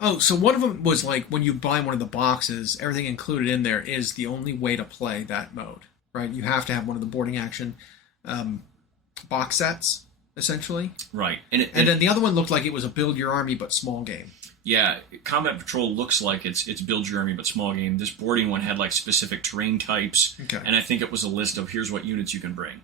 Oh, so one of them was like when you buy one of the boxes, everything included in there is the only way to play that mode, right? You have to have one of the Boarding Action box sets, essentially. Right. And then the other one looked like it was a build your army but small game. Yeah, Combat Patrol looks like it's build your army but small game. This boarding one had like specific terrain types, Okay. and I think it was a list of here's what units you can bring.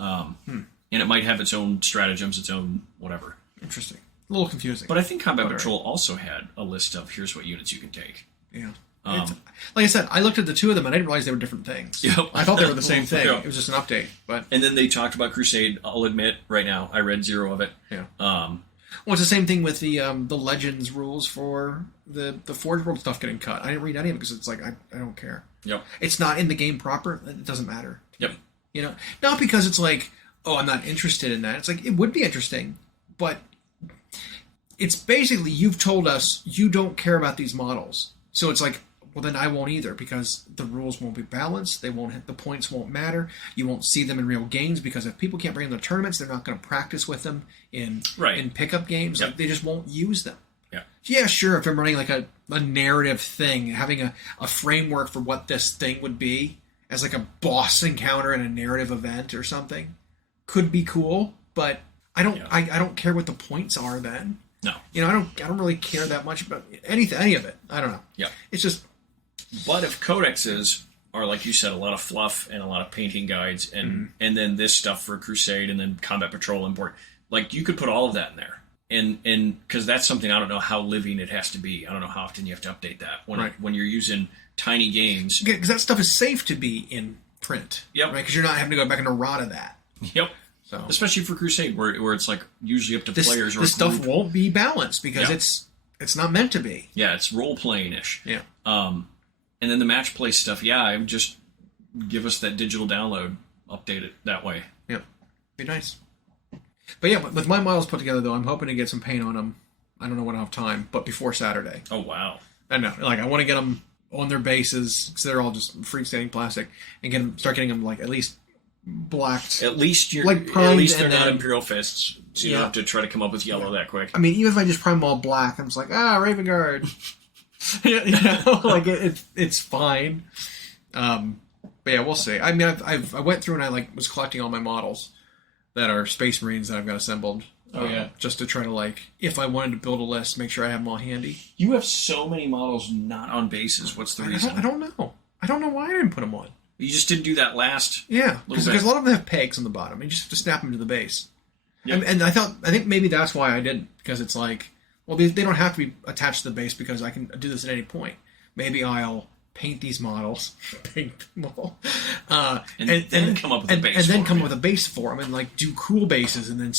And it might have its own stratagems, its own whatever. Interesting. A little confusing. But I think Combat Patrol also had a list of here's what units you can take. Yeah. Like I said, I looked at the two of them and I didn't realize they were different things. Yep. I thought they were the same thing. Yep. It was just an update. But And then they talked about Crusade. I'll admit, right now, I read 0 of it. yeah. Well, it's the same thing with the Legends rules for the Forge World stuff getting cut. I didn't read any of it because it's like I don't care. Yep. It's not in the game proper. It doesn't matter. Yep. You know, not because it's like, oh, I'm not interested in that. It's like it would be interesting, but it's basically you've told us you don't care about these models, so it's like, well, then I won't either because the rules won't be balanced. They won't hit, the points won't matter. You won't see them in real games because if people can't bring them to tournaments, they're not going to practice with them in pickup games. Yep. Like they just won't use them. Yeah. Yeah, sure. If I'm running like a narrative thing, having a framework for what this thing would be as like a boss encounter in a narrative event or something could be cool. But I don't. I don't care what the points are then. No. You know, I don't really care that much about any of it. I don't know. Yeah. It's just. But if codexes are, like you said, a lot of fluff and a lot of painting guides, and then this stuff for Crusade and then Combat Patrol import, like you could put all of that in there. And because that's something I don't know how living it has to be. I don't know how often you have to update that when you're using tiny games. Because that stuff is safe to be in print. Yep. Right? Because you're not having to go back and errata that. Yep. So especially for Crusade, where it's like usually up to players. Or this stuff won't be balanced because it's not meant to be. Yeah, it's role playing ish. Yeah. And then the match play stuff, I would just give us that digital download, update it that way. Yeah, be nice. But yeah, with my models put together though, I'm hoping to get some paint on them. I don't know when I'll have time, but before Saturday. Oh wow! I know, like I want to get them on their bases because they're all just freestanding plastic, and start getting them like at least blacked. At least you're like primed, at least they're and not then, Imperial Fists, so you don't have to try to come up with yellow that quick. I mean, even if I just prime them all black, I'm just like Raven Guard. You know, like it's fine. But yeah, we'll see. I mean, I went through and I was collecting all my models that are Space Marines that I've got assembled. Oh yeah, just to try to if I wanted to build a list, make sure I have them all handy. You have so many models not on bases. What's the reason? I don't know. I don't know why I didn't put them on. You just didn't do that last. Yeah, because a lot of them have pegs on the bottom. You just have to snap them to the base. Yep. And I think maybe that's why I didn't, because it's like, well, they don't have to be attached to the base because I can do this at any point. Maybe I'll paint these models, paint them all, and then come up with a base, and then come up with a base for them, and do cool bases, and then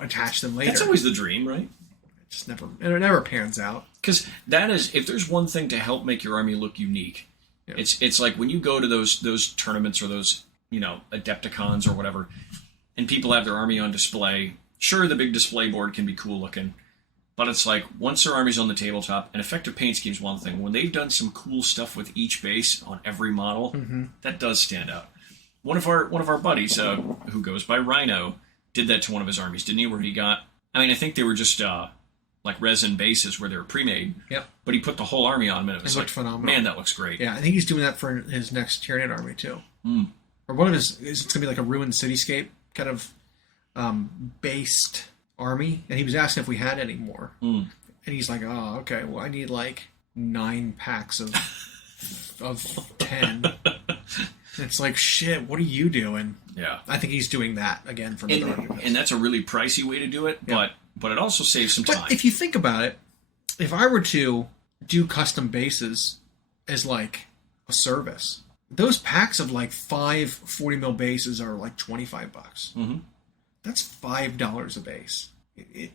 attach them later. That's always the dream, right? It never pans out. Because that is, if there's one thing to help make your army look unique, it's like when you go to those tournaments or those Adepticons or whatever, and people have their army on display. Sure, the big display board can be cool looking. But it's like, once their army's on the tabletop, and effective paint scheme's one thing. When they've done some cool stuff with each base on every model, that does stand out. One of our buddies, who goes by Rhino, did that to one of his armies, didn't he? Where he got, I think they were just resin bases where they were pre-made. Yep. But he put the whole army on them, and it was looked phenomenal. Man, that looks great. Yeah, I think he's doing that for his next Tyranid army too. Or one of his, it's going to be like a ruined cityscape kind of based army, and he was asking if we had any more, and he's like, "Oh, okay. Well, I need 9 packs of 10." It's like, shit. What are you doing? Yeah, I think he's doing that again for another argument. And that's a really pricey way to do it, but it also saves some time. But if you think about it, if I were to do custom bases as a service, those packs of 5 40 mil bases are $25. That's $5 a base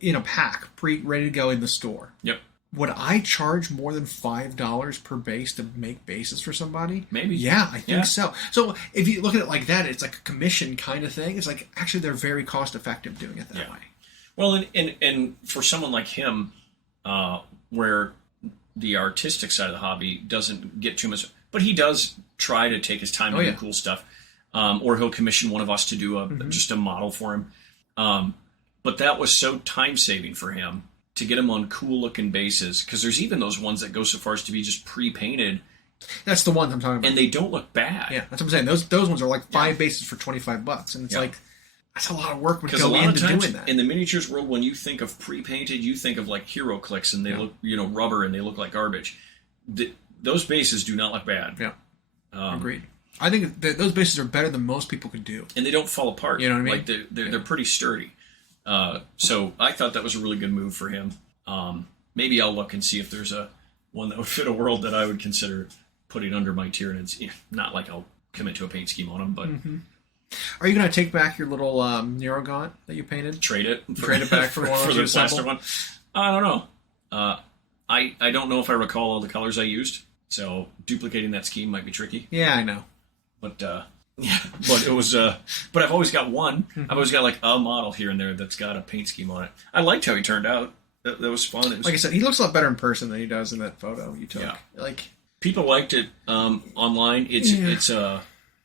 in a pack, ready to go in the store. Yep. Would I charge more than $5 per base to make bases for somebody? Maybe. Yeah, I think so. So if you look at it like that, it's like a commission kind of thing. It's actually they're very cost effective doing it that way. Well, and for someone like him, where the artistic side of the hobby doesn't get too much, but he does try to take his time and do cool stuff. Or he'll commission one of us to do just a model for him. But that was so time-saving for him to get him on cool-looking bases, because there's even those ones that go so far as to be just pre-painted. That's the ones I'm talking about. And they don't look bad. Yeah, that's what I'm saying. Those ones are 5 bases for $25, and it's That's a lot of work would Because a go lot of into times doing that. in the miniatures world, when you think of pre-painted, you think of like hero clicks, and they look, rubber, and they look like garbage. Those bases do not look bad. Yeah, agreed. I think those bases are better than most people could do, and they don't fall apart. You know what I mean? Like they're pretty sturdy. So I thought that was a really good move for him. Maybe I'll look and see if there's one that would fit a world that I would consider putting under my Tyranids. Yeah, not like I'll commit to a paint scheme on them, but. Mm-hmm. Are you going to take back your little Neurogaunt that you painted? Trade it back for one the plastic one? I don't know. I don't know if I recall all the colors I used, so duplicating that scheme might be tricky. Yeah, I know. But but it was. But I've always got one. I've always got like a model here and there that's got a paint scheme on it. I liked how he turned out. That was fun. It was, like I said, he looks a lot better in person than he does in that photo you took. Yeah. Like people liked it online. It's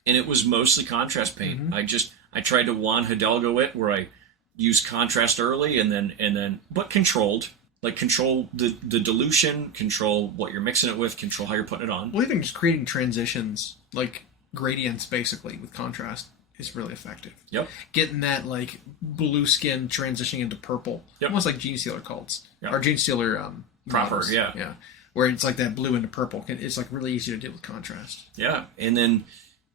and it was mostly contrast paint. Mm-hmm. I tried to Juan Hidalgo it where I used contrast early and then but controlled. Like control the dilution, control what you're mixing it with, control how you're putting it on. Well, even just creating transitions, like gradients basically with contrast is really effective. Yep. Getting that like blue skin transitioning into purple. Yep. Almost like Gene Stealer cults. Yep. Or Gene Stealer proper, models. yeah. Yeah. Where it's like that blue into purple. It's like really easy to do with contrast. Yeah. And then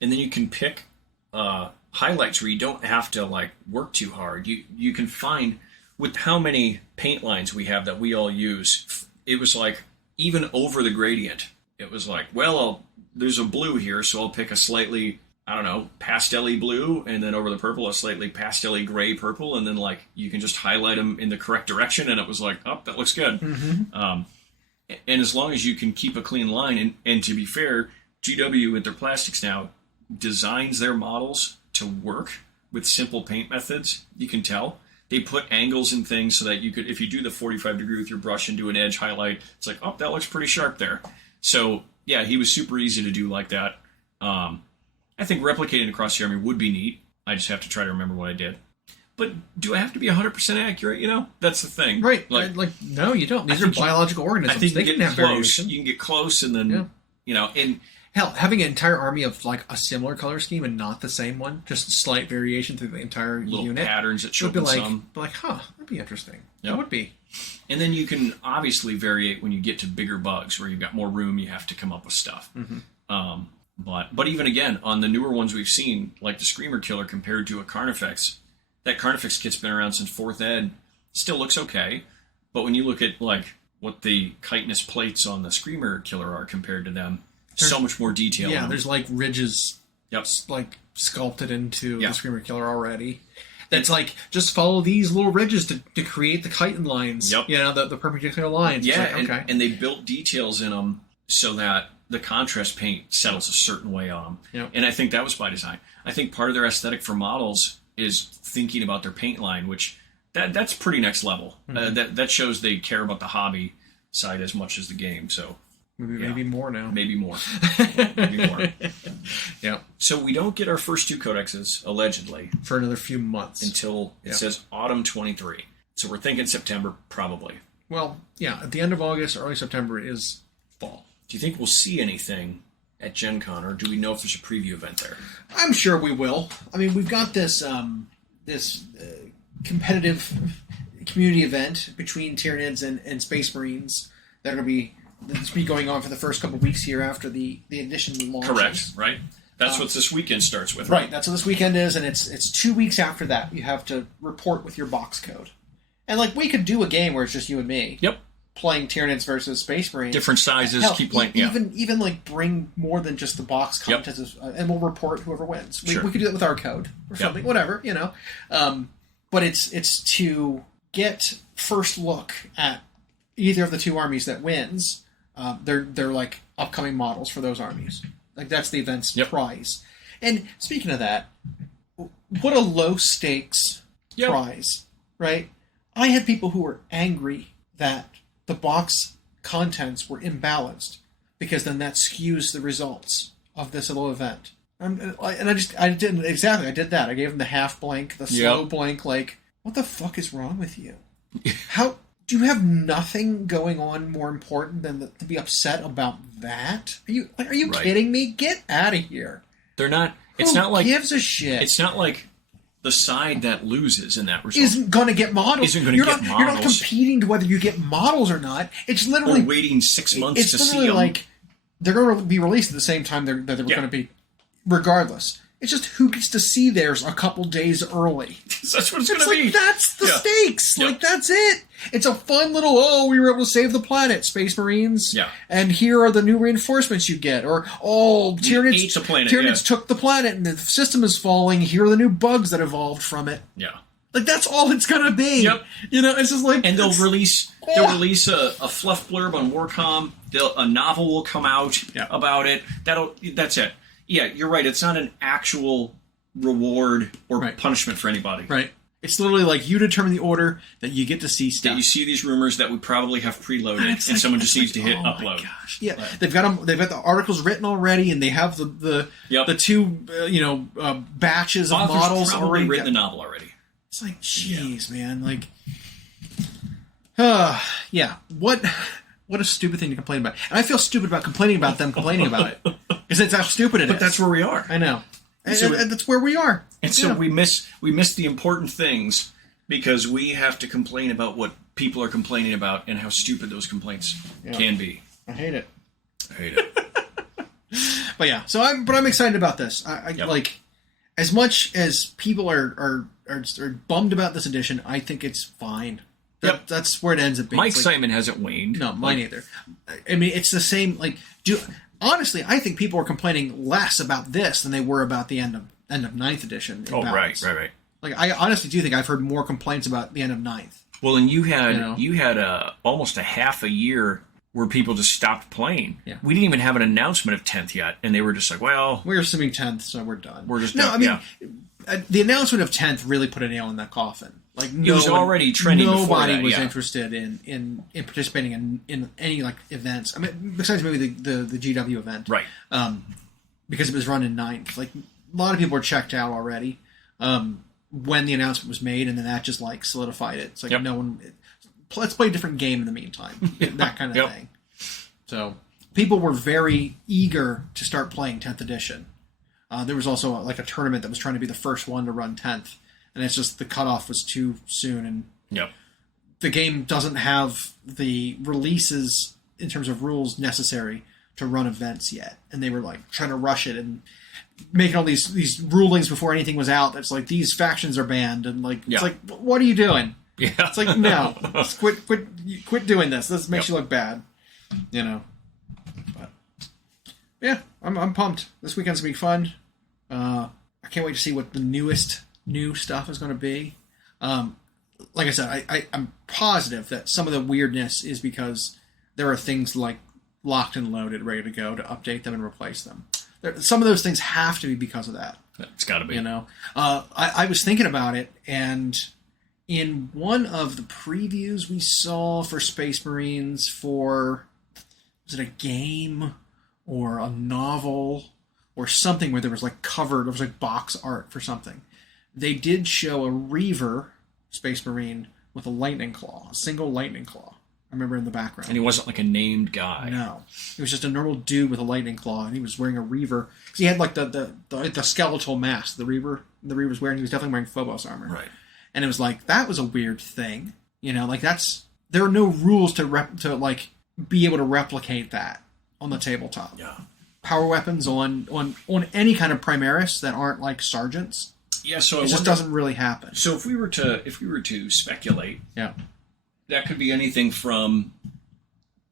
you can pick highlights where you don't have to like work too hard. You can find with how many paint lines we have that we all use, it was like even over the gradient. It was like, well, there's a blue here, so I'll pick a slightly, I don't know, pastel-y blue, and then over the purple, a slightly pastel-y gray purple, and then like you can just highlight them in the correct direction, and it was like, oh, that looks good. Mm-hmm. And as long as you can keep a clean line, and to be fair, GW with their plastics now designs their models to work with simple paint methods. You can tell. They put angles and things so that you could, if you do the 45 degree with your brush and do an edge highlight, it's like, oh, that looks pretty sharp there. So, yeah, he was super easy to do like that. I think replicating across the army would be neat. I just have to try to remember what I did. But do I have to be 100% accurate, That's the thing. Right. Like no, you don't. These are biological organisms. I think they you can get have close. variation. You can get close and then, and... Hell, having an entire army of like a similar color scheme and not the same one, just a slight variation through the entire little unit. Patterns that show would be up in like, some. Be like, huh, that'd be interesting. Yep. It would be. And then you can obviously variate when you get to bigger bugs where you've got more room, you have to come up with stuff. Mm-hmm. But even again, on the newer ones we've seen, like the Screamer Killer compared to a Carnifex, that Carnifex kit's been around since 4th ed, still looks okay. But when you look at like what the chitinous plates on the Screamer Killer are compared to them, so much more detail. Yeah, there's like ridges like sculpted into the Screamer Killer already. That's like, just follow these little ridges to create the chitin lines. Yep. The perpendicular lines. Yeah, like, okay. and they built details in them so that the contrast paint settles a certain way on them. Yep. And I think that was by design. I think part of their aesthetic for models is thinking about their paint line, which that's pretty next level. Mm-hmm. That shows they care about the hobby side as much as the game. So Maybe more now. Maybe more. Maybe more. Yeah. So we don't get our first 2 codexes, allegedly. For another few months. Until it says autumn 23. So we're thinking September, probably. Well, yeah, at the end of August, early September is fall. Do you think we'll see anything at Gen Con, or do we know if there's a preview event there? I'm sure we will. I mean, we've got this competitive community event between Tyranids and Space Marines that are going to be going on for the first couple of weeks here after the edition launches. Correct, right? That's what this weekend starts with. Right, that's what this weekend is, and it's 2 weeks after that you have to report with your box code. And like, we could do a game where it's just you and me. Yep. Playing Tyranids versus Space Marines. Different sizes, Hell, keep playing. Even like bring more than just the box content, and we'll report whoever wins. We could do that with our code or something, whatever, But it's to get first look at either of the 2 armies that wins. They're like upcoming models for those armies. Like, that's the event's prize. And speaking of that, what a low stakes prize, right? I had people who were angry that the box contents were imbalanced because then that skews the results of this little event. I did that. I gave them the half blank, the slow blank. Like, what the fuck is wrong with you? How do you have nothing going on more important than to be upset about that? Are you kidding me? Get out of here. They're not. Who gives a shit? It's not like the side that loses in that result isn't going to get models. Isn't going to get models. You're not competing to whether you get models or not. It's literally... Or waiting 6 months to see them. It's literally like they're going to be released at the same time that they're going to be, regardless. It's just who gets to see theirs a couple days early. That's what it's going to be. That's the stakes. Yep. Like, that's it. It's a fun little, we were able to save the planet, Space Marines. Yeah. And here are the new reinforcements you get. Or, Tyranids took the planet and the system is falling. Here are the new bugs that evolved from it. Yeah. Like, that's all it's going to be. Yep. You know, it's just like... And they'll release a fluff blurb on Warcom. A novel will come out about it. That's it. Yeah, you're right. It's not an actual reward or punishment for anybody. Right. It's literally like you determine the order that you get to see stuff. That you see these rumors that we probably have preloaded, and someone just needs to hit upload. Gosh. Yeah, they've got the articles written already, and they have the two batches of models probably already. Written the novel already. It's like, jeez, man. Like, what a stupid thing to complain about. And I feel stupid about complaining about them complaining about it. Because it's how stupid it is. But that's where we are. I know. And that's where we are. And so we miss the important things because we have to complain about what people are complaining about and how stupid those complaints can be. I hate it. But yeah, I'm excited about this. I like, as much as people are bummed about this edition, I think it's fine. That's where it ends up being. My excitement hasn't waned. No, mine either. I mean, it's the same. Like, honestly, I think people are complaining less about this than they were about the end of 9th edition. Oh, right. Like, I honestly do think I've heard more complaints about the end of 9th. Well, and you had almost a half a year where people just stopped playing. Yeah. We didn't even have an announcement of 10th yet, and they were just like, well... We're assuming 10th, so we're done. We're just done. I mean, the announcement of 10th really put a nail in that coffin. Like, it was already trending before that, nobody was interested in participating in any, like, events. I mean, besides maybe the GW event. Right. Because it was run in 9th. Like, a lot of people were checked out already when the announcement was made, and then that just, like, solidified it. It's like, no one... Let's play a different game in the meantime. That kind of thing. So, people were very eager to start playing 10th edition. There was also, like, a tournament that was trying to be the first one to run 10th. And it's just the cutoff was too soon, and the game doesn't have the releases in terms of rules necessary to run events yet. And they were like trying to rush it and making all these rulings before anything was out. That's like, these factions are banned, and like it's like, what are you doing? Yeah, it's like, no, just quit doing this. This makes you look bad, you know. But yeah, I'm pumped. This weekend's gonna be fun. I can't wait to see what the new stuff is going to be. Like I said, I'm positive that some of the weirdness is because there are things like locked and loaded, ready to go to update them and replace them. Some of those things have to be because of that. It's got to be. You know, I was thinking about it, and in one of the previews we saw for Space Marines was it a game or a novel or something where there was like box art for something. They did show a Reaver Space Marine with a lightning claw, a single lightning claw. I remember in the background. And he wasn't like a named guy. No. He was just a normal dude with a lightning claw, and he was wearing a Reaver. Because he had like the skeletal mask the Reaver was wearing. He was definitely wearing Phobos armor. Right. And it was like, that was a weird thing. You know, like there are no rules to be able to replicate that on the tabletop. Yeah. Power weapons on any kind of Primaris that aren't like sergeants. Yeah, so it just doesn't really happen. So if we were to speculate, that could be anything from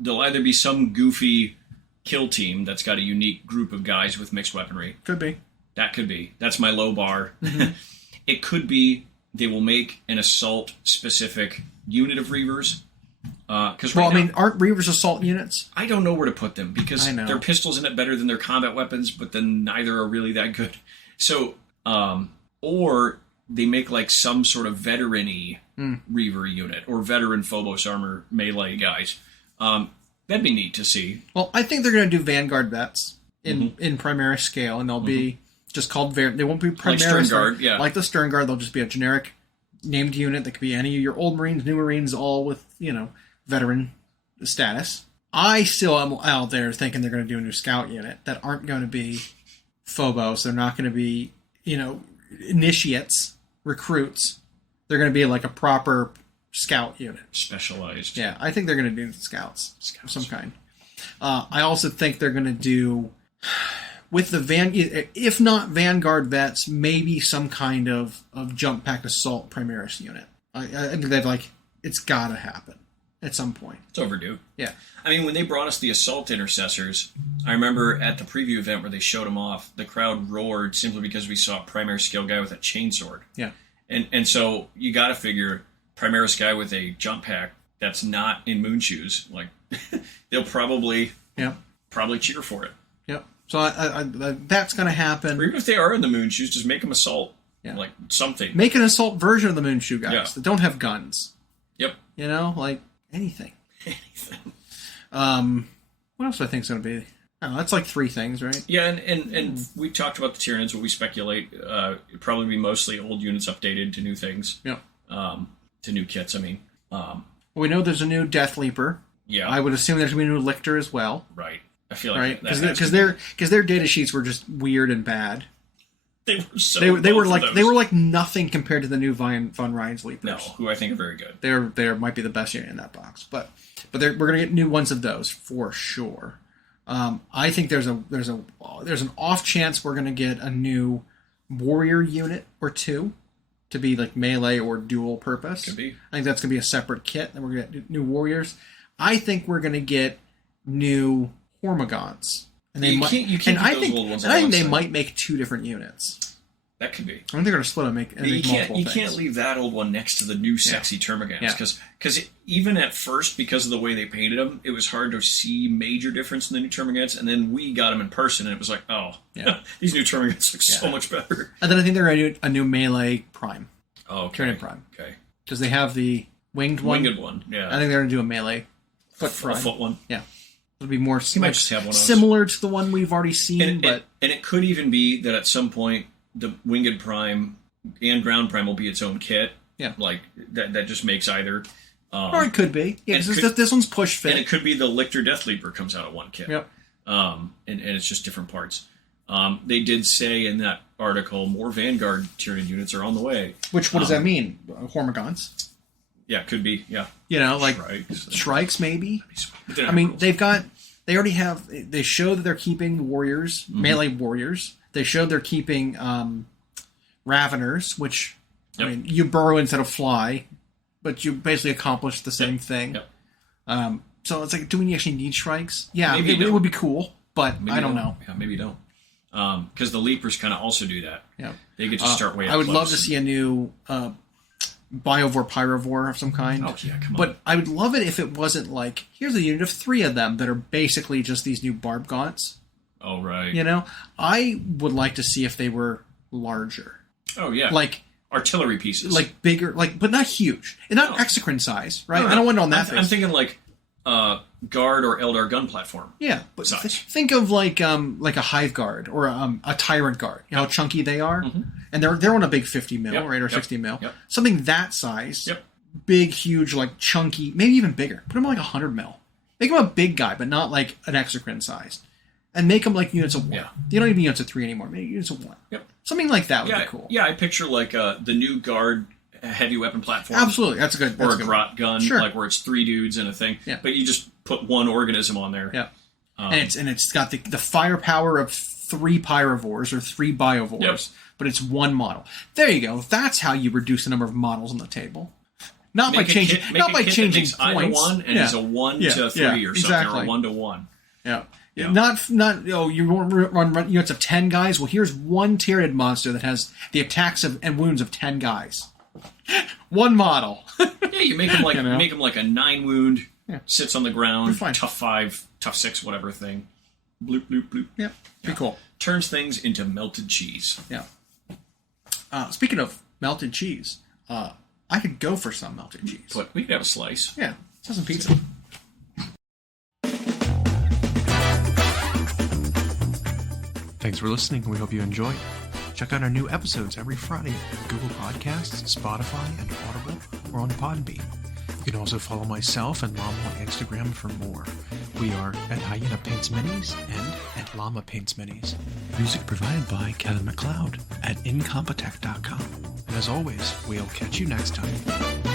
there'll either be some goofy kill team that's got a unique group of guys with mixed weaponry. Could be. That could be. That's my low bar. It could be they will make an assault specific unit of Reavers. Because I mean, aren't Reavers assault units? I don't know where to put them because their pistols in it better than their combat weapons, but then neither are really that good. So, or they make like some sort of veteran-y Reaver unit or veteran Phobos armor melee guys. That'd be neat to see. Well, I think they're going to do Vanguard vets in Primaris scale, and they'll be just called they won't be Primaris like the Stern Guard. They'll just be a generic named unit that could be any of your old Marines, new Marines, all with veteran status. I still am out there thinking they're going to do a new scout unit that aren't going to be Phobos. They're not going to be initiates. recruits, they're going to be like a proper scout unit. Specialized. Yeah, I think they're going to do scouts of some kind. I also think they're going to do, with the if not Vanguard vets, maybe some kind of jump pack assault Primaris unit. I think they've it's got to happen at some point. It's overdue. Yeah. I mean, when they brought us the assault intercessors, I remember at the preview event where they showed them off, the crowd roared simply because we saw a Primaris scale guy with a chainsword. Yeah. And so you got to figure Primaris guy with a jump pack that's not in moon shoes, they'll probably cheer for it. Yep. So I that's going to happen. Or even if they are in the moon shoes, just make them assault. Yeah. Something. Make an assault version of the moon shoe guys that don't have guns. Yep. Anything. What else do I think is going to be? I don't know, that's like 3 things, right? Yeah, and we talked about the Tyranids. What we speculate it'd probably be mostly old units updated to new things. Yeah. To new kits. I mean. We know there's a new Death Leaper. Yeah. I would assume there's going to be a new Lictor as well. Right. I feel like because their data sheets were just weird and bad. They were so. They were like nothing compared to the new Von Ryan's Leapers. No, who I think are very good. They might be the best unit in that box, but we're gonna get new ones of those for sure. I think there's an off chance we're gonna get a new warrior unit or 2 to be like melee or dual purpose. Could be. I think that's gonna be a separate kit, and we're gonna get new warriors. I think we're gonna get new Hormigons. And I think they might make 2 different units. That could be. I think they're going to split them and make multiple things. You can't leave that old one next to the new sexy Termagants. Because even at first, because of the way they painted them, it was hard to see major difference in the new Termagants. And then we got them in person, and it was like, these new Termagants look so much better. And then I think they're going to do a new melee Prime. Oh, okay. Tyranid Prime. Okay. Because they have the winged one. Winged one, yeah. I think they're going to do a melee foot Prime. A foot one. Yeah. It'll be more similar to the one we've already seen, and it could even be that at some point the Winged Prime and Ground Prime will be its own kit. Yeah, that just makes either. Or it could be. Yeah, this one's push fit, and it could be the Lictor Death Leaper comes out of one kit. Yep. And it's just different parts. They did say in that article more Vanguard Tyranid units are on the way. What does that mean? Hormigons. Yeah, could be. Yeah. Shrikes maybe. I mean, they already have. They show that they're keeping warriors, melee warriors. They showed they're keeping Raveners, which I mean, you burrow instead of fly, but you basically accomplish the same thing. Yep. So it's like, do we actually need Shrikes? Yeah, maybe it would be cool, but maybe I don't know. Yeah, maybe don't. Because the Leapers kind of also do that. Yeah, they get to start way up I would close love to see a new Biovore Pyrovore of some kind. Oh, yeah, come on. But I would love it if it wasn't like, here's a unit of 3 of them that are basically just these new Barb Gaunts. Oh, right. I would like to see if they were larger. Oh, yeah. Like artillery pieces. Like bigger, but not huge. And not exocrine size, right? No. I don't want it on that face. I'm thinking like Guard or Eldar gun platform. Yeah, but think of like a Hive Guard or a Tyrant Guard. You know how chunky they are? Mm-hmm. And they're on a big 50 mil, right? Or 60 mil. Yep. Something that size. Yep. Big, huge, like chunky, maybe even bigger. Put them like 100 mil. Make them a big guy, but not like an exocrine size. And make them like units of 1. Yeah. You don't need units of 3 anymore. Make units of 1. Yep. Something like that would be cool. Yeah, I picture like the new Guard heavy weapon platform. Absolutely. That's a good Or a grot gun, sure. like where it's 3 dudes and a thing. Yeah. But you just put one organism on there. Yeah. And it's got the firepower of 3 Pyrovores or 3 Biovores, but it's 1 model. There you go. That's how you reduce the number of models on the table. Not by changing points. Either one and is a 1 to 3 or something, or 1 to 1. Yeah. Yeah. Not you run units of 10 guys. Well, here's 1 Tyranid monster that has the attacks and wounds of 10 guys. 1 model. Yeah, you make them like a 9 wound. Yeah. Sits on the ground. Tough 5, tough 6, whatever thing. Bloop bloop bloop. Yeah, pretty cool. Turns things into melted cheese. Yeah. Speaking of melted cheese, I could go for some melted cheese. But we could have a slice. Yeah, let's have some pizza. Thanks for listening. We hope you enjoyed. Check out our new episodes every Friday at Google Podcasts, Spotify, and Audible, or on Podbean. You can also follow myself and Llama on Instagram for more. We are at Hyena Paints Minis and at Llama Paints Minis. Music provided by Kevin MacLeod at Incompetech.com. And as always, we'll catch you next time.